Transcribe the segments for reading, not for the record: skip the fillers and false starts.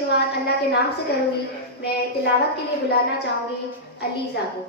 शुरुआत अल्लाह के नाम से करूँगी। मैं तिलावत के लिए बुलाना चाहूँगी अलीज़ा को।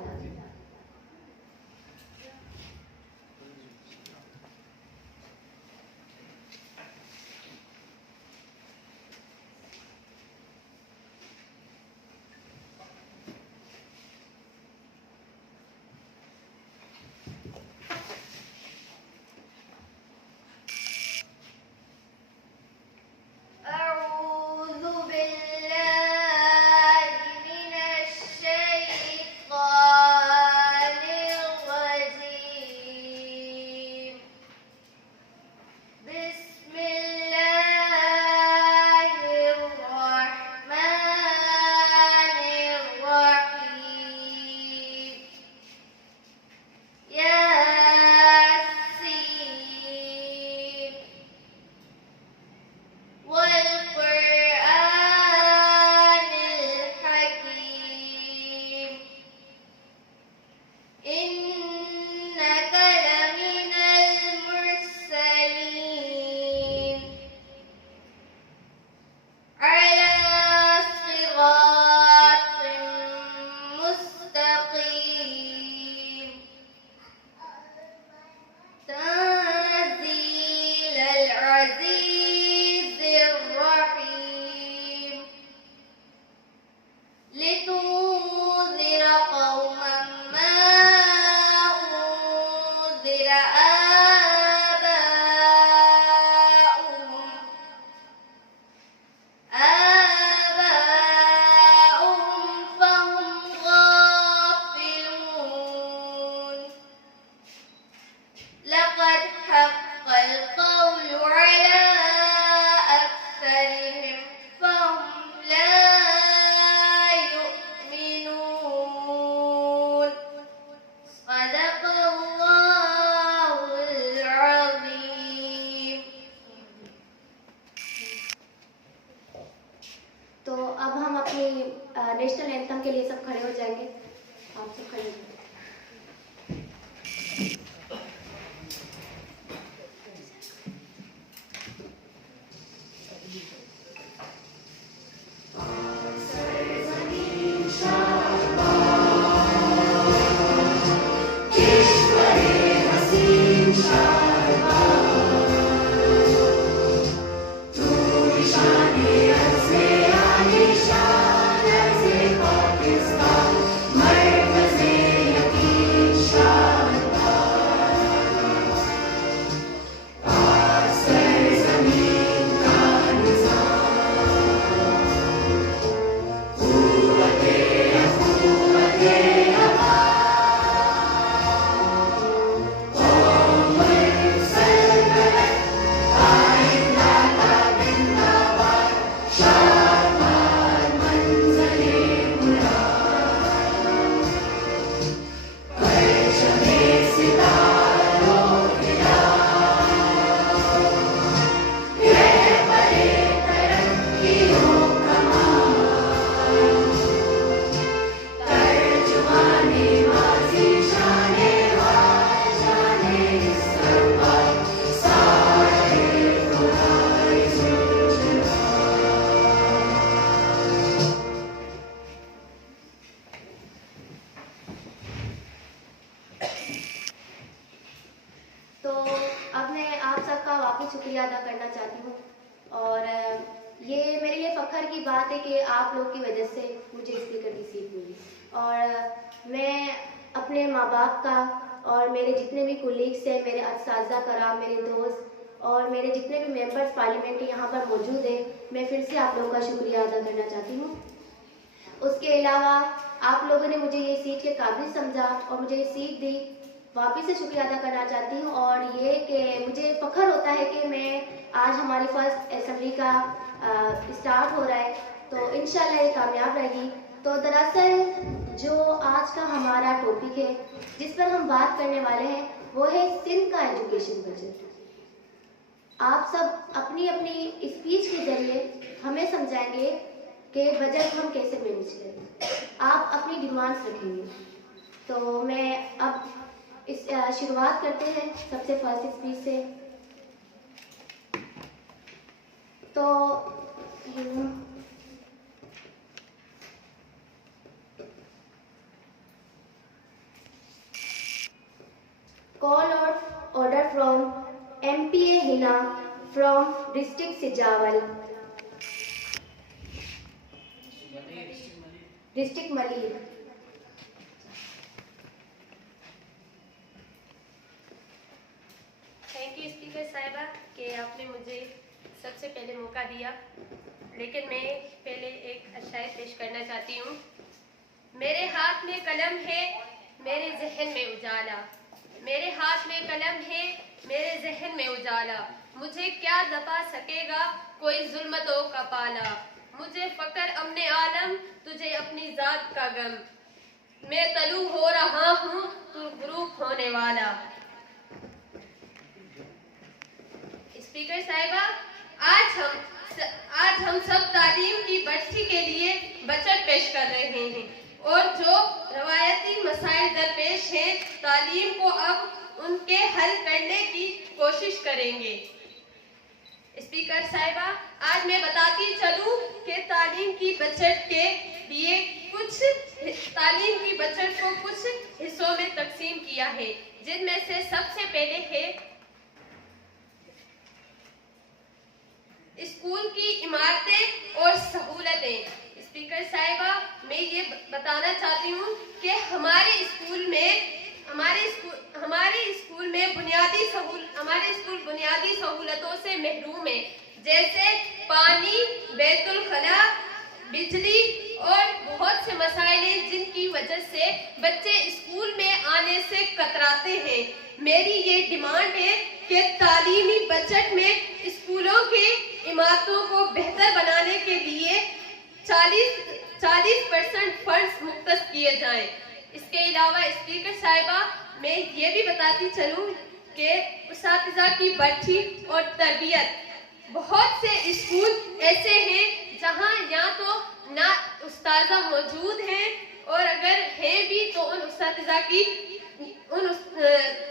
तो अब हम अपनी नेशनल एंथम के लिए सब खड़े हो जाएंगे। आप सब खड़े हो जाएंगे। तो अब मैं आप सबका वाकई शुक्रिया अदा करना चाहती हूँ और ये मेरे लिए फ़ख्र की बात है कि आप लोग की वजह से मुझे स्पीकर की सीट मिली और मैं अपने माँ बाप का और मेरे जितने भी कोलीग्स हैं, मेरे असातिज़ा कराम, मेरे दोस्त और मेरे जितने भी मेंबर्स पार्लियामेंट यहाँ पर मौजूद हैं, मैं फिर से आप लोगों का शुक्रिया अदा करना चाहती हूँ। उसके अलावा आप लोगों ने मुझे ये सीट के काबिल समझा और मुझे ये सीट दी, वापस से शुक्रिया अदा करना चाहती हूँ। और ये कि मुझे फ़ख्र होता है कि मैं आज हमारी फर्स्ट असेंबली का स्टार्ट हो रहा है, तो इंशाल्लाह ये कामयाब रहेगी। तो दरअसल जो आज का हमारा टॉपिक है जिस पर हम बात करने वाले हैं वो है सिंध का एजुकेशन बजट। आप सब अपनी अपनी स्पीच के जरिए हमें समझाएंगे कि बजट हम कैसे मैनेज करें। आप अपनी डिमांड्स रखेंगे। तो मैं अब इस शुरुआत करते हैं सबसे फर्स्ट स्पीच से। तो call out order from MPA Hina from district Sijawal. District Malid. Thank you speaker साहिबा कि आपने मुझे सबसे पहले मौका दिया। लेकिन मैं पहले एक अशायर पेश करना चाहती हूँ। मेरे हाथ में कलम है, मेरे जहन में उजाला। मेरे हाथ में कलम है, मेरे जहन में उजाला। मुझे क्या दबा सकेगा कोई जुल्मतों का पाला। मुझे फकर अमने आलम, तुझे अपनी जात का गम। मैं तलू हो रहा हूँ, तू ग्रुप होने वाला। स्पीकर साहिबा, आज हम सब तालीम की बढ़ती के लिए बजट पेश कर रहे हैं और जो रवायती मसाइल दरपेश हैं, तालीम को अब उनके हल करने की कोशिश करेंगे। स्पीकर साहिबा, आज मैं बताती चलूं कि तालीम की बजट के लिए तालीम की बजट को कुछ हिस्सों में तकसीम किया है, जिनमें से सबसे पहले है स्कूल की इमारतें और सहूलतें। स्पीकर साहिबा, मैं ये बताना चाहती हूँ कि हमारे स्कूल बुनियादी सहूलतों से महरूम है, जैसे पानी, बैतुल खला, बिजली और बहुत से मसाइल हैं जिनकी वजह से बच्चे स्कूल में आने से कतराते हैं। मेरी ये डिमांड है कि तालीमी बजट में स्कूलों के इमारतों को बेहतर बनाने के लिए 40% फंड्स मुख्तस किए जाएं। इसके अलावा स्पीकर साहिबा, मैं ये भी बताती चलूं कि उस्तादिज़ा की बढ़ती और तरबियत। बहुत से स्कूल ऐसे हैं जहां या तो ना उस्तादा मौजूद हैं और अगर हैं भी तो उन उस्तादिज़ा की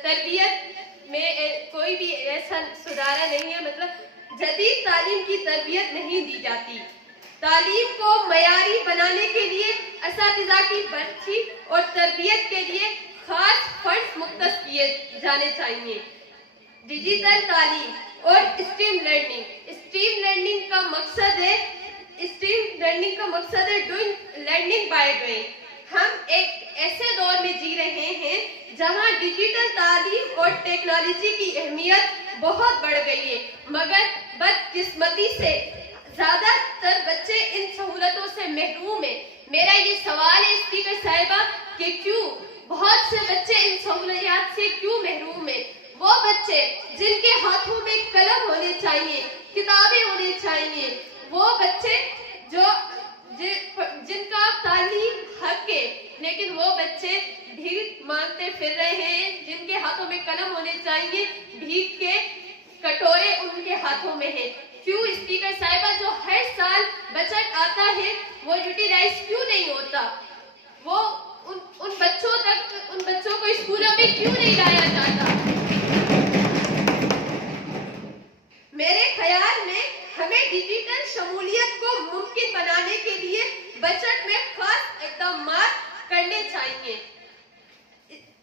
तरबियत में कोई भी ऐसा सुधारा नहीं है, मतलब जदीद तालीम की तरबियत नहीं दी जाती। तालीम को मयारी बनाने के लिए उस्तादिज़ा की बढ़ती और तरबियत के लिए खास फंड्स मुख्तस किए जाने चाहिए। डिजिटल तालीम और स्ट्रीम लर्निंग का मकसद है डूइंग लर्निंग बाय डूइंग। हम एक ऐसे दौर में जी रहे हैं जहां डिजिटल तालीम और टेक्नोलॉजी की अहमियत बहुत बढ़ गई है, मगर बदकिस्मती से ज्यादातर बच्चे इन सहूलतों से महरूम है। मेरा ये सवाल है स्पीकर साहिबा कि क्यों बहुत से बच्चे इन सहूलियात से क्यों महरूम है? वो बच्चे जिनके हाथों में कलम होने चाहिए, किताबें होने चाहिए, वो बच्चे जिनका तालीम हक है, लेकिन वो बच्चे भीख मांगते फिर रहे हैं। जिनके हाथों में कलम होने चाहिए, भीख के कटोरे उनके हाथों में है। क्यों स्पीकर साहिबा, जो हर साल बजट आता है वो यूटिलाइज क्यों नहीं होता? वो उन बच्चों को स्कूलों में क्यों नहीं लाया जाता? मेरे ख्याल में हमें डिजिटल शमूलियत को मुमकिन बनाने के लिए बजट में खास इक़दाम करने चाहिए।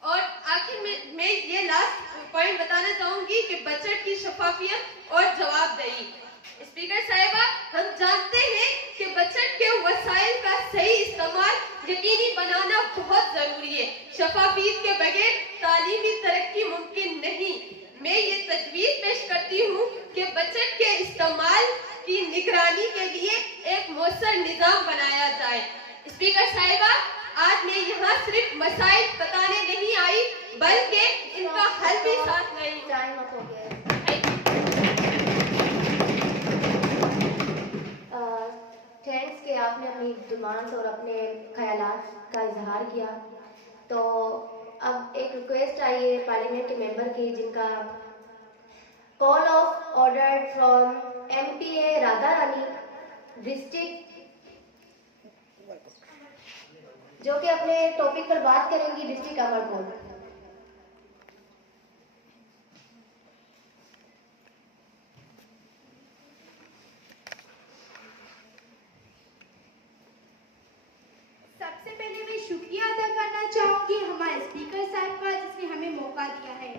और आखिर में मैं ये लास्ट पॉइंट बताना चाहूंगी कि बजट की शफाफियत और जवाबदेही। स्पीकर साहिबा, हम जानते हैं कि बजट के वसाइल का सही इस्तेमाल यकीनी बनाना बहुत जरूरी है। शफाफियत के बगैर तालीमी तरक्की मुमकिन नहीं। मैं ये तजवीज पेश करती हूँ कि बजट के इस्तेमाल की निगरानी के लिए एक मौसर निजाम बनाया जाए। स्पीकर साहिबा, आज मैं यहाँ सिर्फ मसाइल बताने नहीं आई, बल्कि इनका हल भी साथ नहीं। थैंक्स कि आपने अपनी डिमांड्स और अपने ख्यालात का इजहार किया। तो अब एक रिक्वेस्ट आई है पार्लियामेंट मेंबर की, जिनका call of order from MPA Radha Rani district, जो कि अपने टॉपिक पर बात करेंगी, डिस्ट्रिक्ट अमरकोट। सबसे पहले मैं शुक्रिया अदा करना चाहूंगी हमारे स्पीकर साहब का, जिसने हमें मौका दिया है।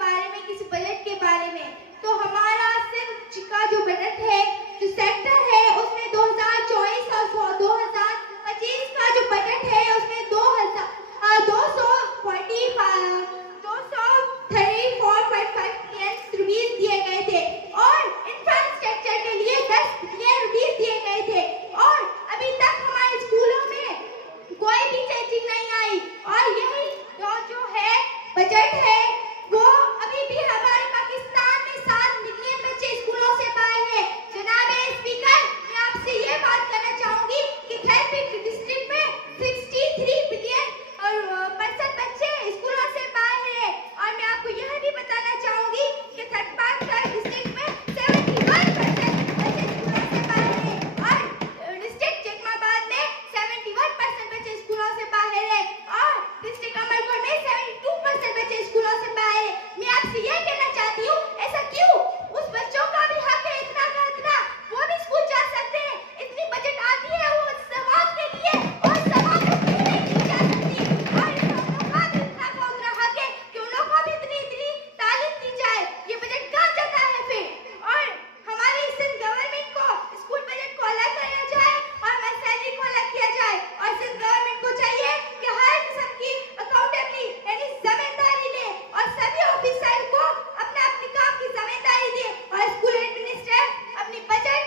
बारे में, किसी बजट के बारे में। तो हमारा सिंध का जो बजट है, जो सेक्टर है, उसमें 2024 और 2025 का जो बजट है उसमें 234.5 मिलियन रुपीस दिए गए थे और इंफ्रास्ट्रक्चर के लिए 10 मिलियन रुपीस दिए गए थे। और अभी तक हमारे स्कूलों में कोई भी चेंजिंग नहीं आई और यही जो है बजट है वो अभी भी हमारे पाकिस्तान में 7 मिलियन बच्चे स्कूलों से बाहर हैं। जनाब स्पीकर, मैं आपसे ये बात करना चाहूंगी कि खैरपीर डिस्ट्रिक्ट में 63 बिलियन % बच्चे स्कूलों से बाहर हैं और मैं आपको यह भी बताना चाहूंगी कि थरपारकर डिस्ट्रिक्ट में 71% बच्चे स्कूलों से बाहर हैं और डिस्ट्रिक्ट जगमाबाद में 71% बच्चे स्कूलों से बाहर हैं और डिस्ट्रिक्ट अमरकोट में 72% बच्चे स्कूलों से बाहर हैं। मैं आपसे यह कहना चाहती हूँ, ऐसा क्यों? उस बच्चों का भी हक है इतना का इतना, वो भी स्कूल जा सकते हैं। इतनी बजट आती है वो समाज के लिए और समाज को क्यों नहीं दी जा सकती? और इन लोगों का भी इतना का उतना हक है कि उन लोगों को भी इतनी इतनी तालीम दी जाए। ये बजट कहाँ जाता है फिर? और हमारी सिंध गवर्नमेंट को स्कूल बजट को अलग किया जाए और हमारी सैलरी को अलग किया जाए और सिंध गवर्नमेंट को चाहिए कि हर किस्म की अकाउंटेबली यानी जिम्मेदारी ले और सभी ऑफिसर को अपने अपने काम की जिम्मेदारी दे और स्कूल एडमिनिस्ट्रेटर अपनी बजट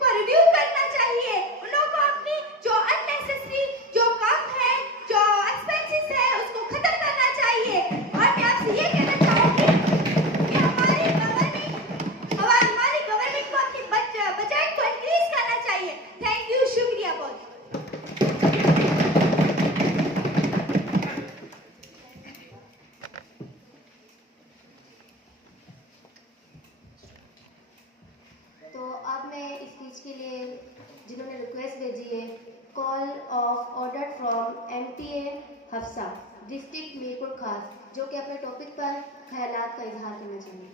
को रिव्यू करना चाहिए। उन लोगों को अपनी जो अननेसेसरी जो काम है, जो एक्सपेंसेस है, उसको खत्म करना चाहिए। और मैं आपसे ये कहना चाहूंगी कि हमारी गवर्नमेंट को अपनी बजट को इंक्रीज करना चाहिए। थैंक यू, शुक्रिया बहुत। तो अब मैं स्पीच के लिए जिन्होंने रिक्वेस्ट भेजी है, call of order from MPA Hafsa district Mirpur खास, जो कि अपने टॉपिक पर ख्यालात का इजहार करना चाहेंगे।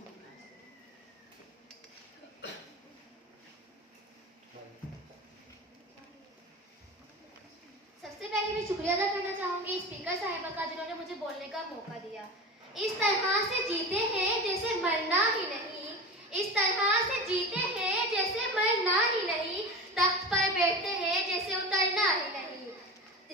सबसे पहले मैं शुक्रिया अदा करना चाहूंगी स्पीकर साहिबा का, जिन्होंने मुझे बोलने का मौका दिया। इस तरह से जीते हैं जैसे मरना ही नहीं, इस तरह से जीते हैं जैसे मरना ही नहीं, तख्त पर बैठते हैं जैसे उतरना ही नहीं।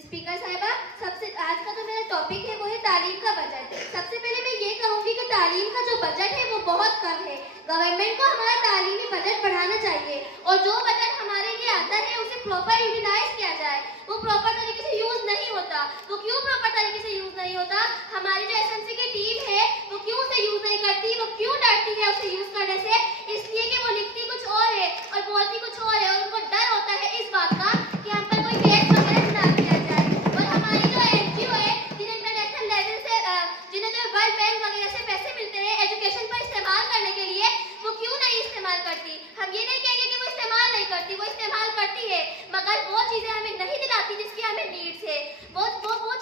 स्पीकर साहिबा, सबसे आज का जो मेरा टॉपिक है वो है तालीम का बजट। सबसे पहले मैं ये कहूंगी कि तालीम का जो बजट है वो बहुत कम है। गवर्नमेंट को हमारा तालीमी बजट बढ़ाना चाहिए और जो बजट हमारे लिए आता है उसे प्रॉपर यूटिलाइज किया जाए। वो प्रॉपर तरीके से यूज नहीं होता। वो क्यों प्रॉपर तरीके से यूज नहीं होता? हमारी जो SMC की टीम है वो क्यों उसे यूज नहीं करती? वो क्यों डरती है उसे यूज करने से? इसलिए कि वो लिखती कुछ और है और बोलती कुछ और है और उनको डर होता है इस बात का कि हम पर कोई केस वगैरह ना किया जाए। और हमारी जो NGO है, जिन्हें इंटरनेशनल लेवल से जिन्हें जो वर्ल्ड बैंक वगैरह से पैसे मिलते हैं एजुकेशन पर इस्तेमाल करने के लिए, वो क्यों नहीं इस्तेमाल करती? हम ये नहीं कहेंगे कि वो इस्तेमाल नहीं करती, वो इस्तेमाल करती है, मगर वो चीजें हमें नहीं दिलाती जिसकी हमें नीड्स है। वो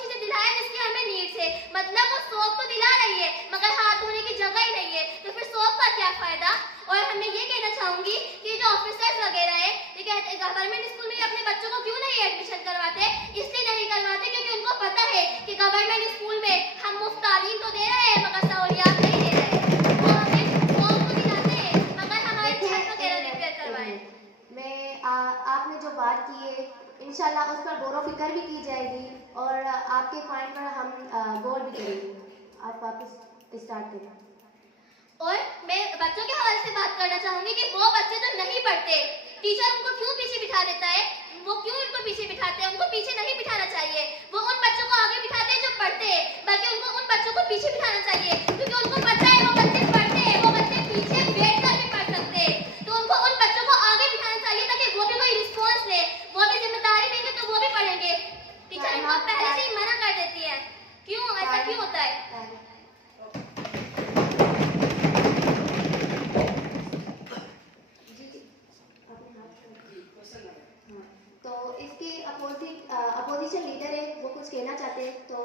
चीजें दिलाए जिसकी हमें नीड्स है। मतलब वो सोप तो दिला रही है मगर हाथ धोने की जगह ही नहीं है, तो फिर सोप का क्या फायदा? और हमें ये कहना चाहूंगी कि जो ऑफिसर्स वगैरह है, ये कहते हैं गवर्नमेंट स्कूल में अपने बच्चों को क्यों नहीं एडमिशन करवाते? इसलिए नहीं करवाते क्योंकि उनको पता है कि गवर्नमेंट स्कूल में हम मुफ्त तालीम तो दे रहे हैं मगर सहूलियात नहीं दे रहे हैं। वो हमें सोप तो दिलाते हैं मगर हमारी छत वगैरह रिपेयर करवाएं। आपने जो बात की है, इंशाल्लाह उस पर गौर व फिक्र भी की जाएगी और आपके पॉइंट पर हम गौर भी करेंगे। आप वापस स्टार्ट करें। और मैं बच्चों के हवाले से बात करना चाहूंगी कि वो बच्चे जो नहीं पढ़ते, टीचर उनको क्यों पीछे बिठा देता है? वो क्यों उनको पीछे बिठाते हैं? उनको पीछे नहीं बिठाना चाहिए। वो उन बच्चों को आगे बिठाते हैं जो पढ़ते हैं, बल्कि उनको उन बच्चों को पीछे बिठाना चाहिए क्योंकि उनको पता है वो बच्चे पढ़ते हैं, वो बच्चे पीछे बैठकर भी पढ़ सकते हैं। तो उनको उन बच्चों को आगे बिठाना चाहिए ताकि वो भी कोई रिस्पॉन्स ले, वो भी जिम्मेदारी लेंगे तो वो भी पढ़ेंगे। टीचर उनको पहले से ही मना कर देती है। क्यों ऐसा क्यों होता है? तो इसके अपोजिशन लीडर है, वो कुछ कहना चाहते हैं, तो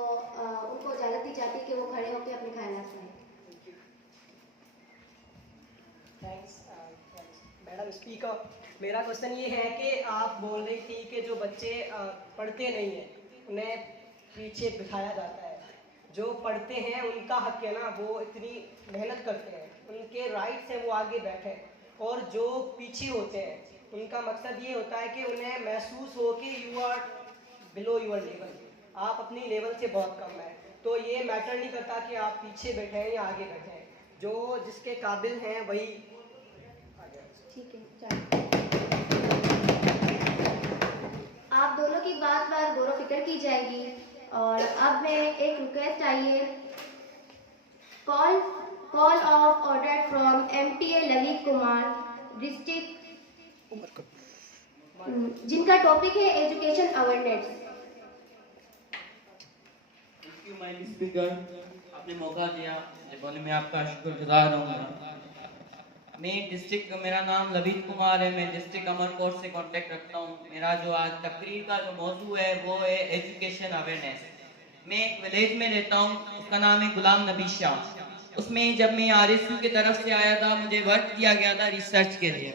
उनको इजाजत दी जाती है कि वो खड़े होकर अपने ख्यालात सुनाएं। Thanks madam speaker. मेरा क्वेश्चन ये है कि आप बोल रही थी कि जो बच्चे पढ़ते नहीं हैं उन्हें पीछे बिठाया जाता है। जो पढ़ते हैं उनका हक है ना, वो इतनी मेहनत करते हैं, उनके राइट्स हैं, वो आगे बैठे। और जो पीछे होते हैं उनका मकसद ये होता है कि उन्हें महसूस हो कि you are below your level, आप अपनी लेवल से बहुत कम है। तो ये मैटर नहीं करता कि आप पीछे बैठे हैं या आगे बैठे हैं, जो जिसके काबिल हैं वही आगे। ठीक है, चलो। आप दोनों की बात बार गौर फिक्र की जाएगी। और अब मैं एक रिक्वेस्ट आई है, call of order from MPA Lalit Kumar district, जिनका टॉपिक है education awareness. Thank you mike speaker, आपने मौका दिया मुझे बोलने में, आपका शुक्रगुजार रहूँगा। मेरा नाम ललित कुमार है, मैं डिस्ट्रिक्ट अमरकोट से कांटेक्ट रखता हूँ। मेरा जो आज तकरीर का जो मौजू है वो है एजुकेशन अवेयरनेस। मैं एक विलेज में रहता हूँ, उसका नाम है गुलाम नबी शाह। उसमें जब मैं RSU की तरफ से आया था, मुझे वर्क दिया गया था रिसर्च के लिए।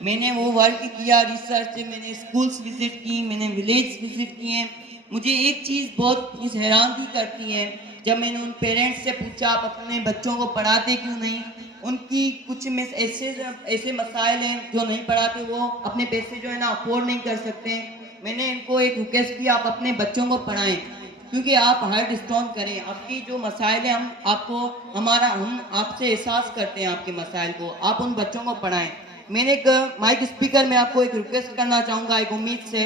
मैंने वो वर्क किया रिसर्च, मैंने स्कूल्स विजिट की, मैंने विलेज विजिट किए। मुझे एक चीज़ बहुत हैरानगी करती है, जब मैंने उन पेरेंट्स से पूछा आप अपने बच्चों को पढ़ाते क्यों नहीं, उनकी कुछ में ऐसे मसाइल हैं जो नहीं पढ़ाते, वो अपने पैसे जो है ना अफोर्ड नहीं कर सकते। मैंने इनको एक रिक्वेस्ट की, आप अपने बच्चों को पढ़ाएं, क्योंकि आप हार्ड स्टोन करें, आपकी जो मसाइल हैं हम आपसे एहसास करते हैं आपके मसाइल को, आप उन बच्चों को पढ़ाएं। मैंने एक माइक स्पीकर में आपको एक रिक्वेस्ट करना चाहूँगा एक उम्मीद से।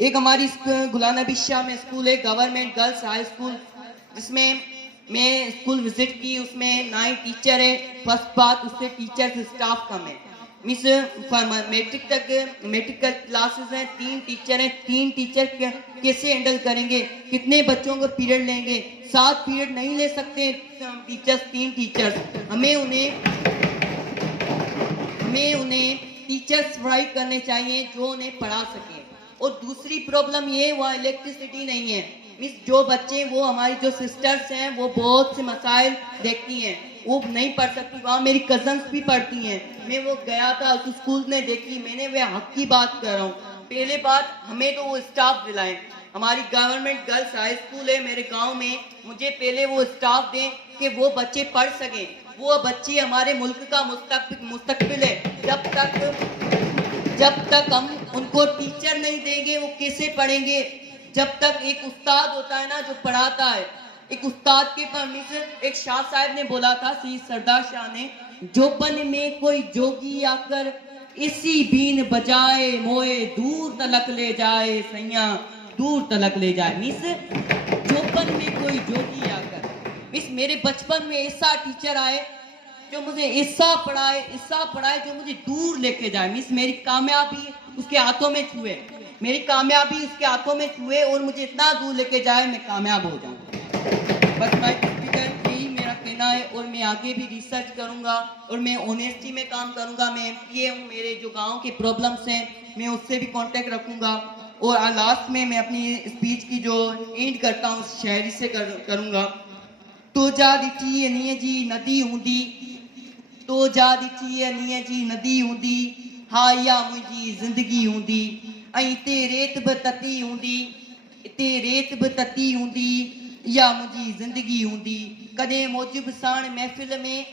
एक हमारी गुलाम नबी शाह में स्कूल है, गवर्नमेंट गर्ल्स हाई स्कूल, जिसमें मैं स्कूल विजिट की। उसमें 9 टीचर है। फर्स्ट बात, उससे टीचर स्टाफ कम है। मिस मेट्रिक क्लासेस हैं, 3 टीचर हैं, 3 टीचर कैसे हैंडल करेंगे, कितने बच्चों को पीरियड लेंगे? 7 पीरियड नहीं ले सकते टीचर्स, 3 टीचर्स। हमें उन्हें टीचर्स प्रोवाइड करने चाहिए जो उन्हें पढ़ा सके। और दूसरी प्रॉब्लम ये, वहाँ इलेक्ट्रिसिटी नहीं है। मिस जो बच्चे, वो हमारी जो सिस्टर्स हैं, वो बहुत से मसाइल देखती हैं, वो नहीं पढ़ सकती। वहाँ मेरी कजन्स भी पढ़ती हैं। मैं वो गया था उस स्कूल ने देखी, मैंने वे हक की बात कर रहा हूँ। पहले बात, हमें तो वो स्टाफ दिलाएं। हमारी गवर्नमेंट गर्ल्स हाई स्कूल है मेरे गांव में, मुझे पहले वो स्टाफ दें कि वो बच्चे पढ़ सकें। वो बच्चे हमारे मुल्क का मुस्तकबिल है। जब तक हम उनको टीचर नहीं देंगे, वो कैसे पढ़ेंगे? जब तक एक उस्ताद होता है ना जो पढ़ाता है, एक उस्ताद के परमिशन, एक शाह साहब ने बोला था, श्री सरदार शाह ने, जोबन में कोई जोगी आकर इसी बीन बजाए मोए दूर तलक ले जाए, सैया दूर तलक ले जाए। मिस जोबन में कोई जोगी आकर, मिस मेरे बचपन में ऐसा टीचर आए जो मुझे ऐसा पढ़ाए जो मुझे दूर लेके जाए। मिस मेरी कामयाबी उसके हाथों में छुए, और मुझे इतना दूर लेके जाए मैं कामयाब हो जाऊं। बस माइक स्पीकर, यही मेरा कहना है। और मैं आगे भी रिसर्च करूंगा और मैं ऑनेस्टी में काम करूंगा। मैं MPA हूँ, मेरे जो गांव के प्रॉब्लम्स हैं मैं उससे भी कांटेक्ट रखूंगा। और लास्ट में मैं अपनी स्पीच की जो एंड करता हूँ शायरी से करूंगा। तो जा दिची अनिए जी नदी हूंदी, तो जा दिची अनिए जी नदी हूंदी, हा या मुंहिंजी ज़िंदगी हूंदी। ऐं ते रेत बि तती हूंदी, या मुंहिंजी ज़िंदगी हूंदी। कॾहिं मौजब साण महफ़िल में,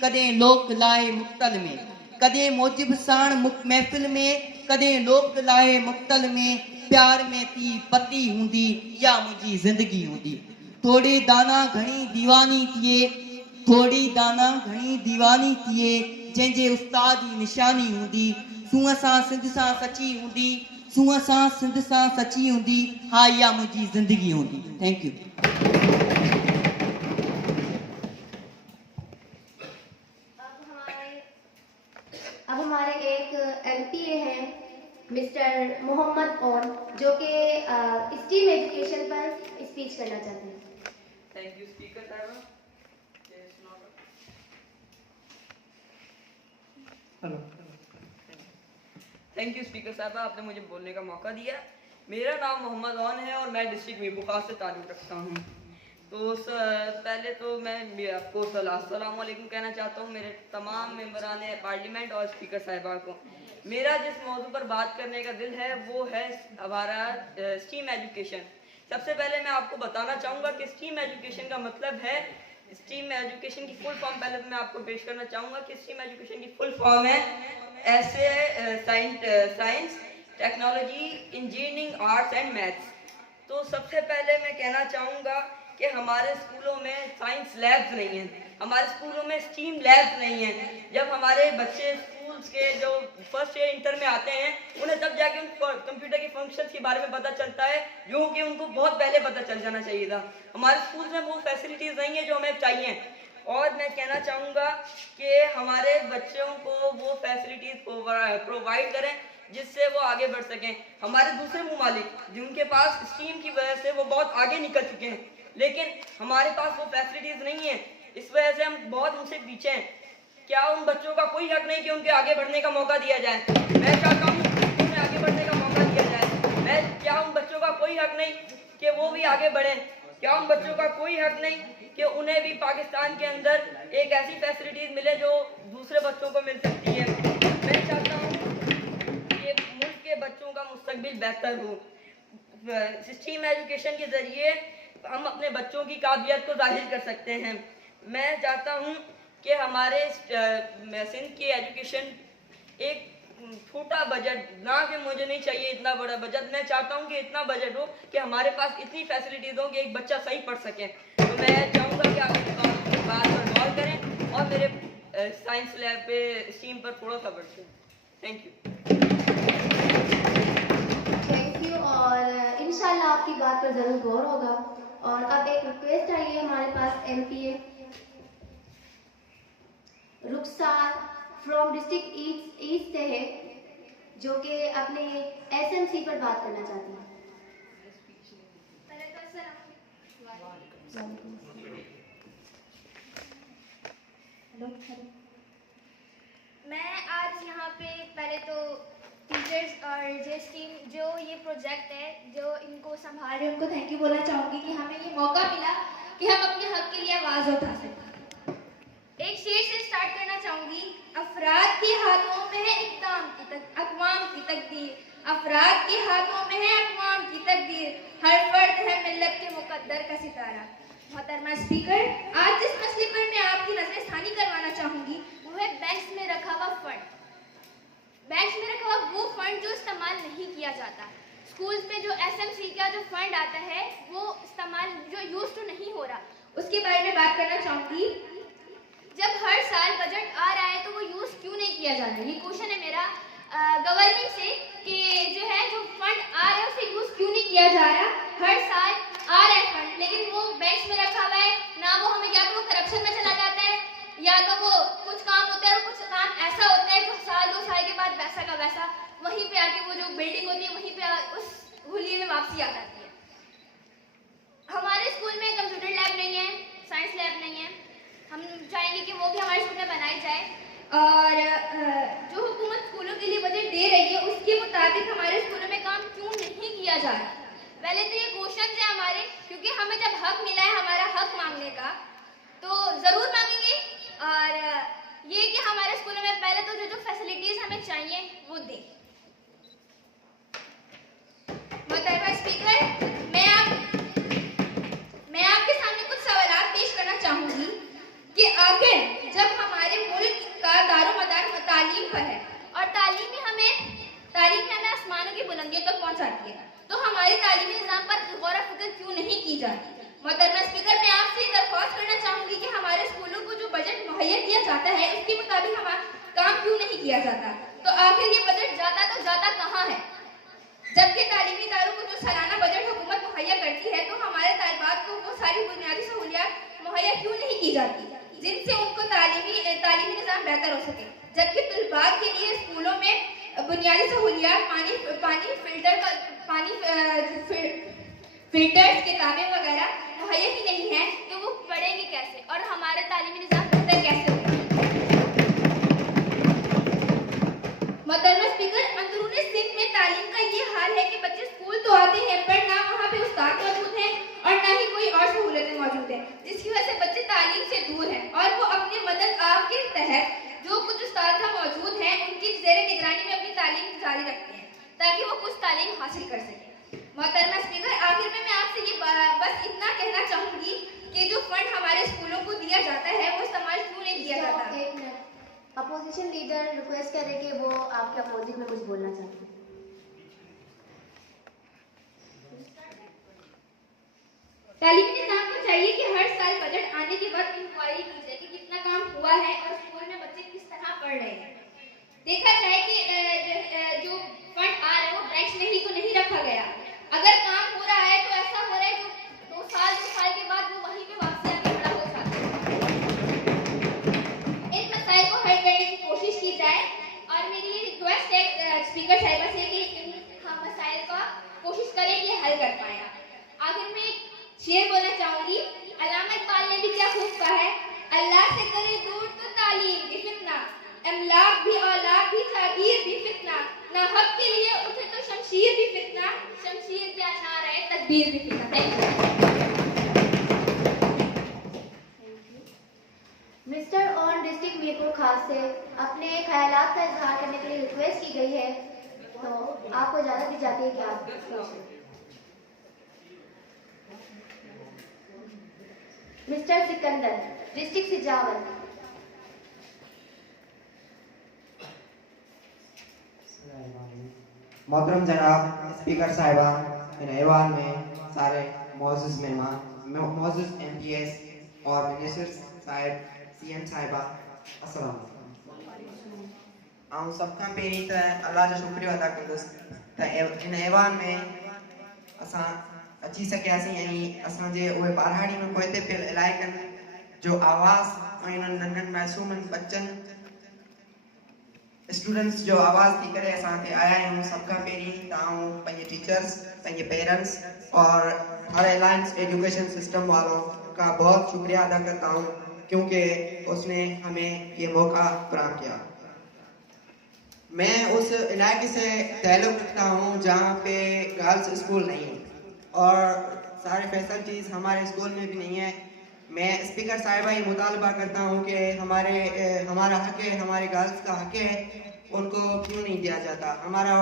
कॾहिं लोक लाहे मुक्तल में, कॾहिं मौजब साण महफ़िल में, कॾहिं लोक लाहे मुक्तल में। प्यार में थी पती हूंदी, या मुंहिंजी ज़िंदगी हूंदी। थोड़ी दाना घणी दीवानी थिए, जंहिंजे उस्ताद जी निशानी हूंदी। सूंहं सां सिंध सां सची हूंदी, हा इहा मुंहिंजी ज़िंदगी हूंदी। Thank you. अब हमारे एक MPA हैं मिस्टर मोहम्मद ओन, जो कि स्टीम एजुकेशन पर स्पीच करना चाहते हैं। थैंक यू स्पीकर साहब। हेलो, थैंक यू स्पीकर साहब, आपने मुझे बोलने का मौका दिया। मेरा नाम मोहम्मद ओन है और मैं डिस्ट्रिक्ट मीरपुर से ताल्लुक़ रखता हूँ। तो पहले तो मैं आपको अस्सलाम वालेकुम कहना चाहता हूँ, मेरे तमाम मेंबरान पार्लियामेंट और स्पीकर साहिबा को। मेरा जिस मौजू पर बात करने का दिल है वो है हमारा स्टीम एजुकेशन। सबसे पहले मैं आपको बताना चाहूँगा कि स्ट्रीम एजुकेशन का मतलब है, स्ट्रीम एजुकेशन की फुल फॉर्म पहले तो मैं आपको पेश करना चाहूँगा कि स्ट्रीम एजुकेशन की फुल फॉर्म है science, technology, engineering, arts and maths. तो सबसे पहले मैं कहना चाहूँगा कि हमारे स्कूलों में साइंस लैब्स नहीं हैं, हमारे स्कूलों में स्ट्रीम लैब्स नहीं हैं। जब हमारे बच्चे स्कूल्स के जो फर्स्ट ईयर इंटर में आते हैं, उन्हें तब जाके उन कंप्यूटर के फंक्शंस के बारे में पता चलता है, जो कि उनको बहुत पहले पता चल जाना चाहिए था। हमारे स्कूल्स में वो फैसिलिटीज़ नहीं है जो हमें चाहिए। और मैं कहना चाहूँगा कि हमारे बच्चों को वो फैसिलिटीज़ प्रोवाइड करें जिससे वो आगे बढ़ सकें। हमारे दूसरे ममालिक जिनके पास स्ट्रीम की वजह से वो बहुत आगे निकल चुके हैं, लेकिन हमारे पास वो फैसिलिटीज़ नहीं है, इस वजह से हम बहुत उनसे पीछे हैं। क्या उन बच्चों का कोई हक नहीं कि उनके आगे बढ़ने का मौका दिया जाए? मैं चाहता हूँ उन्हें आगे बढ़ने का मौका दिया जाए। क्या उन बच्चों का कोई हक नहीं कि वो भी आगे बढ़ें? क्या उन बच्चों का कोई हक नहीं कि उन्हें भी पाकिस्तान के अंदर एक ऐसी फैसिलिटीज़ मिले जो दूसरे बच्चों को मिल सकती है? मैं चाहता हूँ कि मुल्क के बच्चों का मुस्तकबिल बेहतर हो। स्ट्रीम एजुकेशन के ज़रिए हम अपने बच्चों की काबिलियत को जाहिर कर सकते हैं। मैं चाहता हूँ कि हमारे सिंध की एजुकेशन एक छोटा बजट ना, कि मुझे नहीं चाहिए इतना बड़ा बजट, मैं चाहता हूँ कि इतना बजट हो कि हमारे पास इतनी फैसिलिटीज़ हो कि एक बच्चा सही पढ़ सके। तो मैं चाहूँगा कि आप इस बात पर गौर करें और मेरे साइंस लैब पे स्ट्रीम पर थोड़ा सा बढ़ें। Thank you. और इंशाल्लाह आपकी बात पर ज़रूर गौर होगा। और अब एक रिक्वेस्ट आई है हमारे पास MPA Rukhsar from district east से है, जो कि अपने SMC पर बात करना चाहती है। मैं आज यहाँ पे पहले तो टीचर्स और जेस टीम जो ये प्रोजेक्ट है जो इनको संभाल रहे हैं उनको थैंक यू बोलना चाहूँगी कि हमें ये मौका मिला कि हम अपने हक के लिए आवाज़ उठा सकें। एक शेर से स्टार्ट करना चाहूँगी। अफराद के हाथों में है अक़वाम की तकदीर, अफराद के हाथों में है अक़वाम की तकदीर, हर फर्द है मिल्लत के मुक़द्दर का सितारा। मोहतरमा स्पीकर, आज जिस मसले पर मैं आपकी नज़रसानी करवाना चाहूँगी वो है बैंक्स में रखा हुआ फंड। बैंक्स में रखा हुआ वो फंड जो इस्तेमाल नहीं किया जाता। स्कूल्स पे जो SMC का जो फंड आता है वो इस्तेमाल जो यूज तो नहीं हो रहा, उसके बारे में बात करना चाहूँगी। जब हर साल बजट आ रहा है तो वो यूज क्यों नहीं किया जा रहा? ये क्वेश्चन है मेरा गवर्नमेंट से कि जो है जो फंड आ रहा है उसे यूज क्यों नहीं किया जा रहा? हर साल आ रहा है फंड लेकिन वो बैंक्स में रखा हुआ है ना, वो हमें या तो वो करप्शन में चला जाता है या तो वो कुछ काम होता है और कुछ काम ऐसा होता है जो साल 2 साल के बाद वैसा का वैसा वहीं पे आके वो जो बिल्डिंग होती है वहीं पे उस हुलिये में वापसी आ जाती है। हमारे स्कूल में कंप्यूटर लैब नहीं है, साइंस लैब नहीं है, हम चाहेंगे कि वो भी हमारे स्कूल में बनाई जाए। और जो हुकूमत स्कूलों के लिए बजट दे रही है उसके मुताबिक हमारे स्कूलों में काम क्यों नहीं किया जा रहा? पहले तो ये क्वेश्चन है हमारे, क्योंकि हमें जब हक मिला है हमारा हक मांगने का तो ज़रूर मांगेंगे। और ये कि हमारे स्कूलों में पहले तो जो फैसिलिटीज़ हमें चाहिए वो दें। मोहतरमा स्पीकर, मैं आपके सामने कुछ सवालात पेश करना चाहूँगी कि आखिर जब हमारे मुल्क का दारोमदार तालीम पर है और तालीम हमें आसमानों की बुलंदियों तक पहुँचाती है तो हमारी तालीमी निज़ाम पर गौर फिक्र क्यों नहीं की जाती? मोहतरमा स्पीकर, मैं आपसे दरख्वास्त करना चाहूँगी कि हमारे स्कूलों को जो बजट मुहैया किया जाता है उसके मुताबिक हमारा काम क्यों नहीं किया जाता? तो आखिर ये बजट जाता कहाँ है? जबकि तालीमी इदारों को जो सालाना बजट हुकूमत मुहैया करती है तो हमारे तालिबात को वो सारी बुनियादी सहूलियात मुहैया क्यों नहीं की जाती जिनसे उनको तालीमी निज़ाम बेहतर हो सके? जबकि तलबात के लिए स्कूलों में बुनियादी सहूलियात फिल्टर्स, किताबें वगैरह मुहैया ही नहीं है तो वो पढ़ेंगे कैसे और हमारे तालीमी निज़ाम बेहतर कैसे होगा? मोहतरमा स्पीकर, अंदरूनी सिंध में तालीम का ये हाल है कि बच्चे स्कूल तो आते हैं पर ना वहाँ पे उस्ताद मौजूद हैं और ना ही कोई और सहूलतें मौजूद हैं, जिसकी वजह से बच्चे तालीम से दूर हैं और वो अपने मदद आप के तहत जो कुछ उस्ताद मौजूद हैं उनकी ज़ेर निगरानी में अपनी तालीम जारी रखते हैं ताकि वो कुछ तालीम हासिल कर सकें। मोहतरमा स्पीकर, आखिर में मैं आपसे बस इतना कहना चाहूंगी कि जो फंड हमारे स्कूलों को दिया जाता है वो इस्तेमाल क्यों नहीं किया जाता। एक मिनट, अपोजिशन लीडर रिक्वेस्ट कर रहे कि वो आपके अपोजिट में कुछ बोलना चाहते हैं। तालीमी निज़ाम को चाहिए कि हर साल बजट आने के बाद इंक्वायरी की जाए कि कितना काम हुआ है और स्कूल में बच्चे किस तरह पढ़ रहे हैं। देखा जाए कि जो फंड आ रहे हैं वो ब्रांच में ही तो नहीं रखा गया। अगर काम हो रहा है तो ऐसा हो रहा है जो 2 साल के बाद वो वहीं पे वापस आके खड़ा हो जाता है। इन मसाइल को हल करने की कोशिश की जाए और मेरी ये रिक्वेस्ट है स्पीकर साहिबा से कि इन मसाइल का कोशिश करें कि हल कर पाए। आखिर में शेर बोलना चाहूंगी, अल्लामा इकबाल ने भी क्या खूब कहा है, अल्लाह से करे दूर तो तालीम भी फितना, अमलाक भी औलाद भी जागीर भी फितना, ना हक के लिए उठे तो शमशीर भी फितना, शमशीर क्या ना रहे तकबीर भी फितना। मिस्टर ऑन डिस्ट्रिक्ट मीरपुर खास से अपने ख्यालात का इजहार करने के लिए रिक्वेस्ट की गई है, तो आपको इजाजत दी जाती है कि आप मिस्टर सिकंदर डिस्ट्रिक्ट सिजावर। मोहतरम जनाब स्पीकर साहिबा, इन ऐवान में सारे मोअज़्ज़िज़ मेहमान, मोअज़्ज़िज़ MPS और मिनिस्टर साहिब, CM साहिबा, अस्सलाम वालेकुम। आऊं सबका पहिरीं त अल्लाह जो शुक्रिया अदा कंदुसि त इन ऐवान में असां अची सकियासीं ऐं असांजे उहे ॿारहाड़ी में पोइ पियल इलाइक़नि जो आवाज़ ऐं उन्हनि नंढनि मासूमनि बच्चनि स्टूडेंट्स जो आवाज़ थी करे असां हिते आया आहियूं। सभ खां पहिरीं त आऊं पंहिंजे टीचर्स, पंहिंजे पेरेंट्स और हर अलायंस एजुकेशन सिस्टम वालों का बहुत शुक्रिया अदा करता हूँ क्योंकि उसने हमें ये मौका फराहम किया। मैं उस इलाके से ताल्लुक़ रखता हूँ जहाँ पे गर्ल्स स्कूल नहीं है और सारे फैसिलिटीज़ हमारे स्कूल में भी नहीं है। मैं स्पीकर साहिबा ये मुतालबा करता हूँ कि हमारा हक है, हमारे गर्ल्स का हक है, उनको क्यों नहीं दिया जाता। हमारा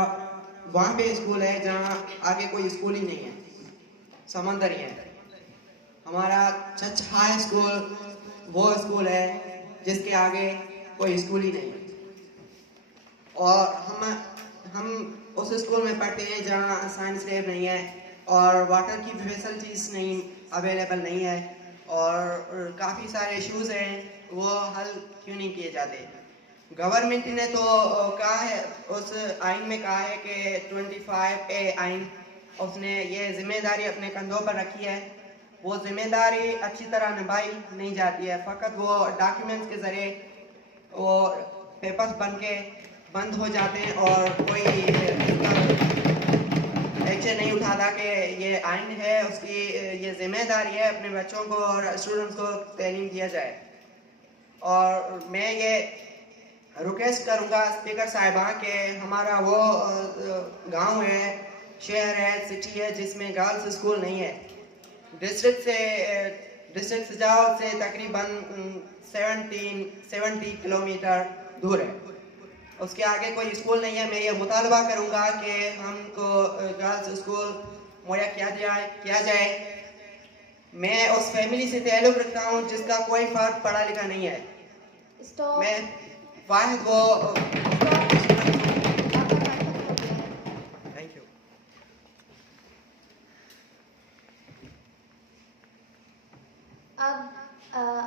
वहाँ पे स्कूल है जहाँ आगे कोई स्कूल ही नहीं है, समंदर ही है। हमारा चच हाई स्कूल वो स्कूल है जिसके आगे कोई स्कूल ही नहीं है और हम उस स्कूल में पढ़ते हैं जहाँ साइंस लैब नहीं है और वाटर की फैसिलिटीज़ नहीं अवेलेबल नहीं है और काफ़ी सारे इश्यूज़ हैं, वो हल क्यों नहीं किए जाते। गवर्नमेंट ने तो कहा है, उस आइन में कहा है कि 25A आइन, उसने ये जिम्मेदारी अपने कंधों पर रखी है। वो जिम्मेदारी अच्छी तरह निभाई नहीं जाती है, फ़कत वो डॉक्यूमेंट्स के ज़रिए वो पेपर्स बंद हो जाते हैं और कोई एक्शन नहीं उठाता कि ये आइन है, उसकी ये जिम्मेदारी है अपने बच्चों को और स्टूडेंट्स को तालीम दिया जाए। और मैं ये रिक्वेस्ट करूँगा स्पीकर साहिबा कि हमारा वो गांव है, शहर है, सिटी है जिसमें गर्ल्स स्कूल नहीं है। डिस्ट्रिक्ट सिजावर से तकरीबन 70 किलोमीटर दूर है, उसके आगे कोई स्कूल नहीं है। मैं ये मुतालबा करूँगा कि हमको गर्ल्स स्कूल मुहैया किया जाए। मैं उस फैमिली से ताल्लुक़ रखता हूँ जिसका कोई फ़र्द पढ़ा लिखा नहीं है। मैं वाहिद वो थैंक यू। अब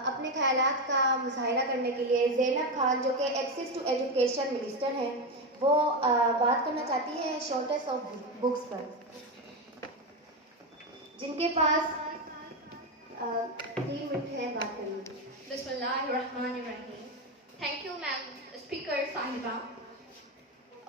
अपने ख्यालात का मुजाहिरा करने के लिए ज़ैनब खान जो कि एक्सेस टू एजुकेशन मिनिस्टर हैं, वो बात करना चाहती है शॉर्टेज ऑफ बुक्स पर, जिनके पास 3 मिनट है बात करने की। बिस्मिल्लाहिर्रहमानिर्रहीम। थैंक यू मैम स्पीकर साहिबा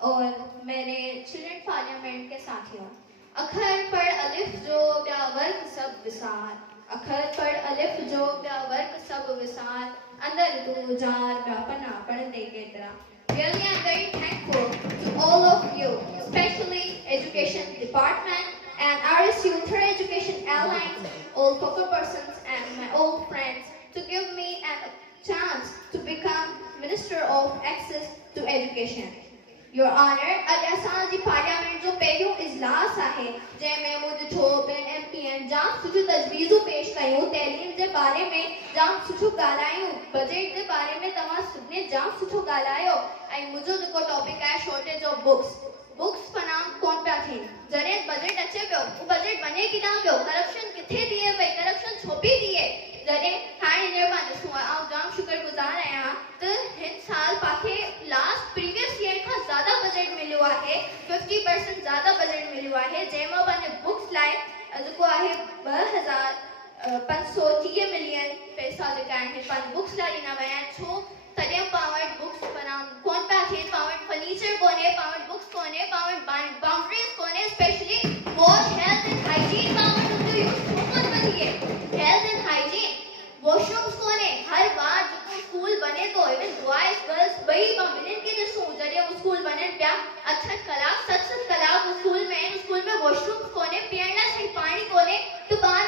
और मेरे चिल्ड्रन पार्लियामेंट के साथियों। अखर पढ़ अलिफ जो ब्यावर्क सब विसार, अखर पढ़ अलिफ जो ब्यावर्क सब विसार, अंदर तू जार ब्यापना पढ़ने के तरह। Really, I'm very thankful to all of you, especially Education Department and RSU Third Education Alliance, all focal persons and my old friends to give me a chance to become Minister of Access to Education. Your Honor, अॼु असांजी parliament जो पहिरियों इजलास आहे जंहिंमें मुंहिंजो ॿिनि MPN जाम सुठियूं तजवीज़ूं पेश कयूं तइलीम जे बारे में जाम सुठो ॻाल्हायूं बजट जे बारे में तव्हां सभिनी जाम सुठो ॻाल्हायो ऐं मुंहिंजो जेको टॉपिक आहे शॉर्टेज ऑफ बुक्स फनाम कोन पिया थियनि जॾहिं बजट अचे पियो उहो बजट वञे किथां पियो करप्शन किथे थिए पई करप्शन छो पई थिए जॾहिं हाणे हींअर मां ॾिसूं आउं जाम शुक्रगुज़ार आहियां त हिन साल पाखे लास्ट प्रीवियस ईयर खां ज़्यादा बजट मिलियो आहे 50% ज़्यादा बजट मिलियो आहे जंहिंमां पंहिंजे बुक्स लाइ जेको आहे 2530 मिलियन पैसा जेका आहिनि पंहिंजे बुक्स लाइ ॾिना विया आहिनि छो तॾहिं पाण वटि बुक्स फनाम कोन पिया थियनि पाण वटि फर्नीचर कोन्हे पाण वटि बुक्स कोन्हे पाण वटि बाउंड्रीज़ कोन्हे specially wash health and hygiene पाण वटि उनजो यूज़ छो कोन पियो थिए हेल्थ एंड हाइजीन वॉशरूम्स कोन्हे हर बार जेको स्कूल बने थो इवन बॉयज़ गर्ल्स ॿई मां ॿिन्हिनि खे ॾिसूं जॾहिं उहे स्कूल वञनि पिया 8 कलाक 7 कलाक स्कूल में वॉशरूम्स कोन्हे पीअण लाइ सही पाणी कोन्हे त ॿार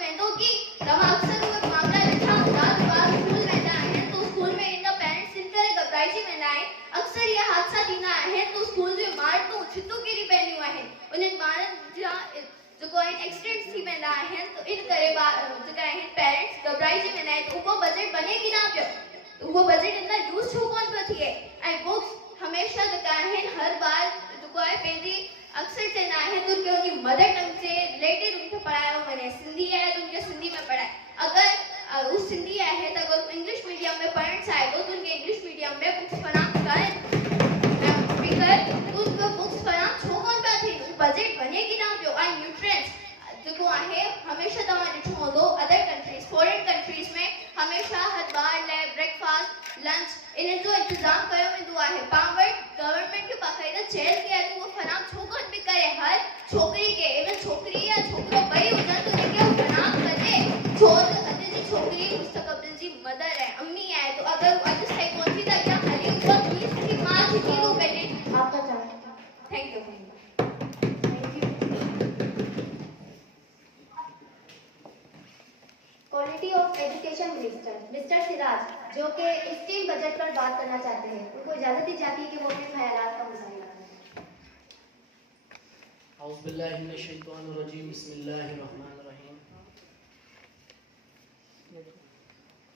वेंदो की तव्हां अक्सर उहे मामला ॾिठा हूंदा त ॿार स्कूल वेंदा आहिनि त स्कूल में ईंदा पेरेंट्स इन करे घबराइजी वेंदा आहिनि अक्सर इहे हादसा थींदा आहिनि त स्कूल जूं इमारतूं छितूं किरी पवंदियूं आहिनि उन्हनि ॿारनि जा जेको आहिनि एक्सीडेंट्स थी वेंदा आहिनि त इन करे जेका आहिनि पेरेंट्स घबराइजी वेंदा आहिनि उहो बजट वञे किथां पियो उहो बजट इन यूज़ छो कोन पियो थिए ऐं बुक्स हमेशह जेका आहिनि हर बार जेको आहे पंहिंजी अक्सर चवंदा आहिनि त उनखे उनजी मदर टंग से रिलेटेड उनखे पढ़ायो वञे सिंधी आहे त उनखे सिंधी में पढ़ाए अगरि उहो सिंधी आहे त अगरि उहो इंग्लिश मीडियम में पढ़णु चाहे थो त उनखे इंग्लिश मीडियम में बुक्स फराहम कनि उनखे बुक्स फराहम छो कोन पिया थियनि उहो बजट वञे किथां पियो ऐं न्यूट्रिएंट्स जेको आहे हमेशह तव्हां ॾिठो हूंदो अदर कंट्रीज़ फॉरेन कंट्रीज़ में हमेशह हर ॿार लाइ ब्रेकफास्ट लंच इन जो इंतज़ाम कयो वेंदो आहे पाण वटि गवर्नमेंट खे बाक़ाइदा चयल की आहे त उहो फराहम छो कोन पई करे हर छोकिरी खे इवन छोकिरी या छोकिरो ॿई हुजनि त उनखे उहो फराहम कजे छो त अॼु जी छोकिरी मुस्तक़बिल जी मदर आहे अम्मी आहे त अगरि अॼु सही कोन थी त अॻियां हली उहा ॿी मां थी थी थो पए आपका चाहे thank you quality of education mister Siraj जो कि स्टीम बजट पर बात करना चाहते हैं उनको इजाजत दी जाती है कि वो अपने ख्यालात का मुजाहिरा करें औज़ु बिल्लाहि मिनश शैतानिर रजीम बिस्मिल्लाहिर रहमानिर रहीम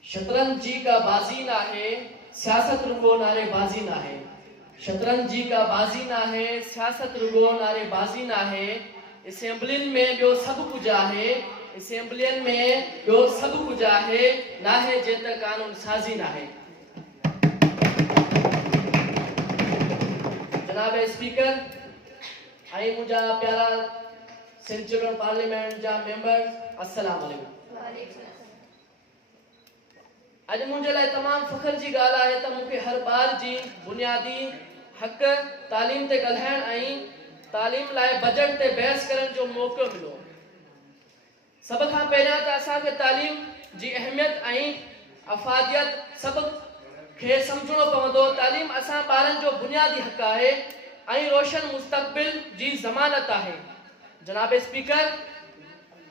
शतरंज जी का बाज़ी ना है सियासत रुगो नारे बाज़ी ना है शतरंज जी का बाज़ी ना है सियासत रुगो नारे बाज़ी ना है असेंबलिन में ॿियो सभु कुझु आहे असेंबलियन में ॿियो सभु कुझु आहे नाहे जे त कानून साज़ी नाहे जनाब स्पीकर ऐं मुंहिंजा प्यारा सिंध चिल्ड्रन पार्लियामेंट जा मेंबर्स अस्सलाम वालेकुम अॼु मुंहिंजे लाइ तमामु फ़ख्र जी ॻाल्हि आहे त मूंखे हर ॿार जी बुनियादी हक़ तालीम ते ॻाल्हाइण ऐं तालीम लाइ बजट ते बहस करण जो मौक़ो मिलो सब खां पहिरियां त असांखे तालीम जी अहमियत ऐं अफ़ादियत सभु खे सम्झणो पवंदो तालीम असां ॿारनि जो बुनियादी हक़ आहे ऐं रोशन मुस्तक़बिल जी ज़मानत आहे जनाब स्पीकर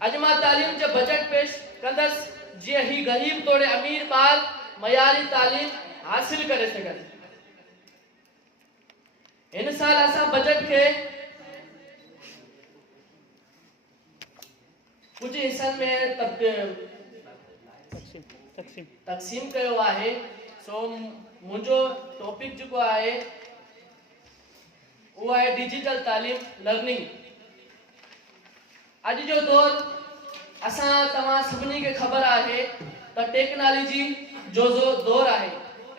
अॼु मां तालीम जो बजट पेश कंदसि जीअं ही ग़रीब तोड़े अमीर ॿार मयारी तालीम हासिल करे सघनि हिन साल असां बजट खे कुछ हिस्सनि में तक़सीम कयो आहे सो मुंहिंजो टॉपिक जेको आहे उहो आहे डिजिटल तालीम लर्निंग अॼु जो दौर असां तव्हां सभिनी खे ख़बर आहे त टेक्नोलॉजी जो दौर आहे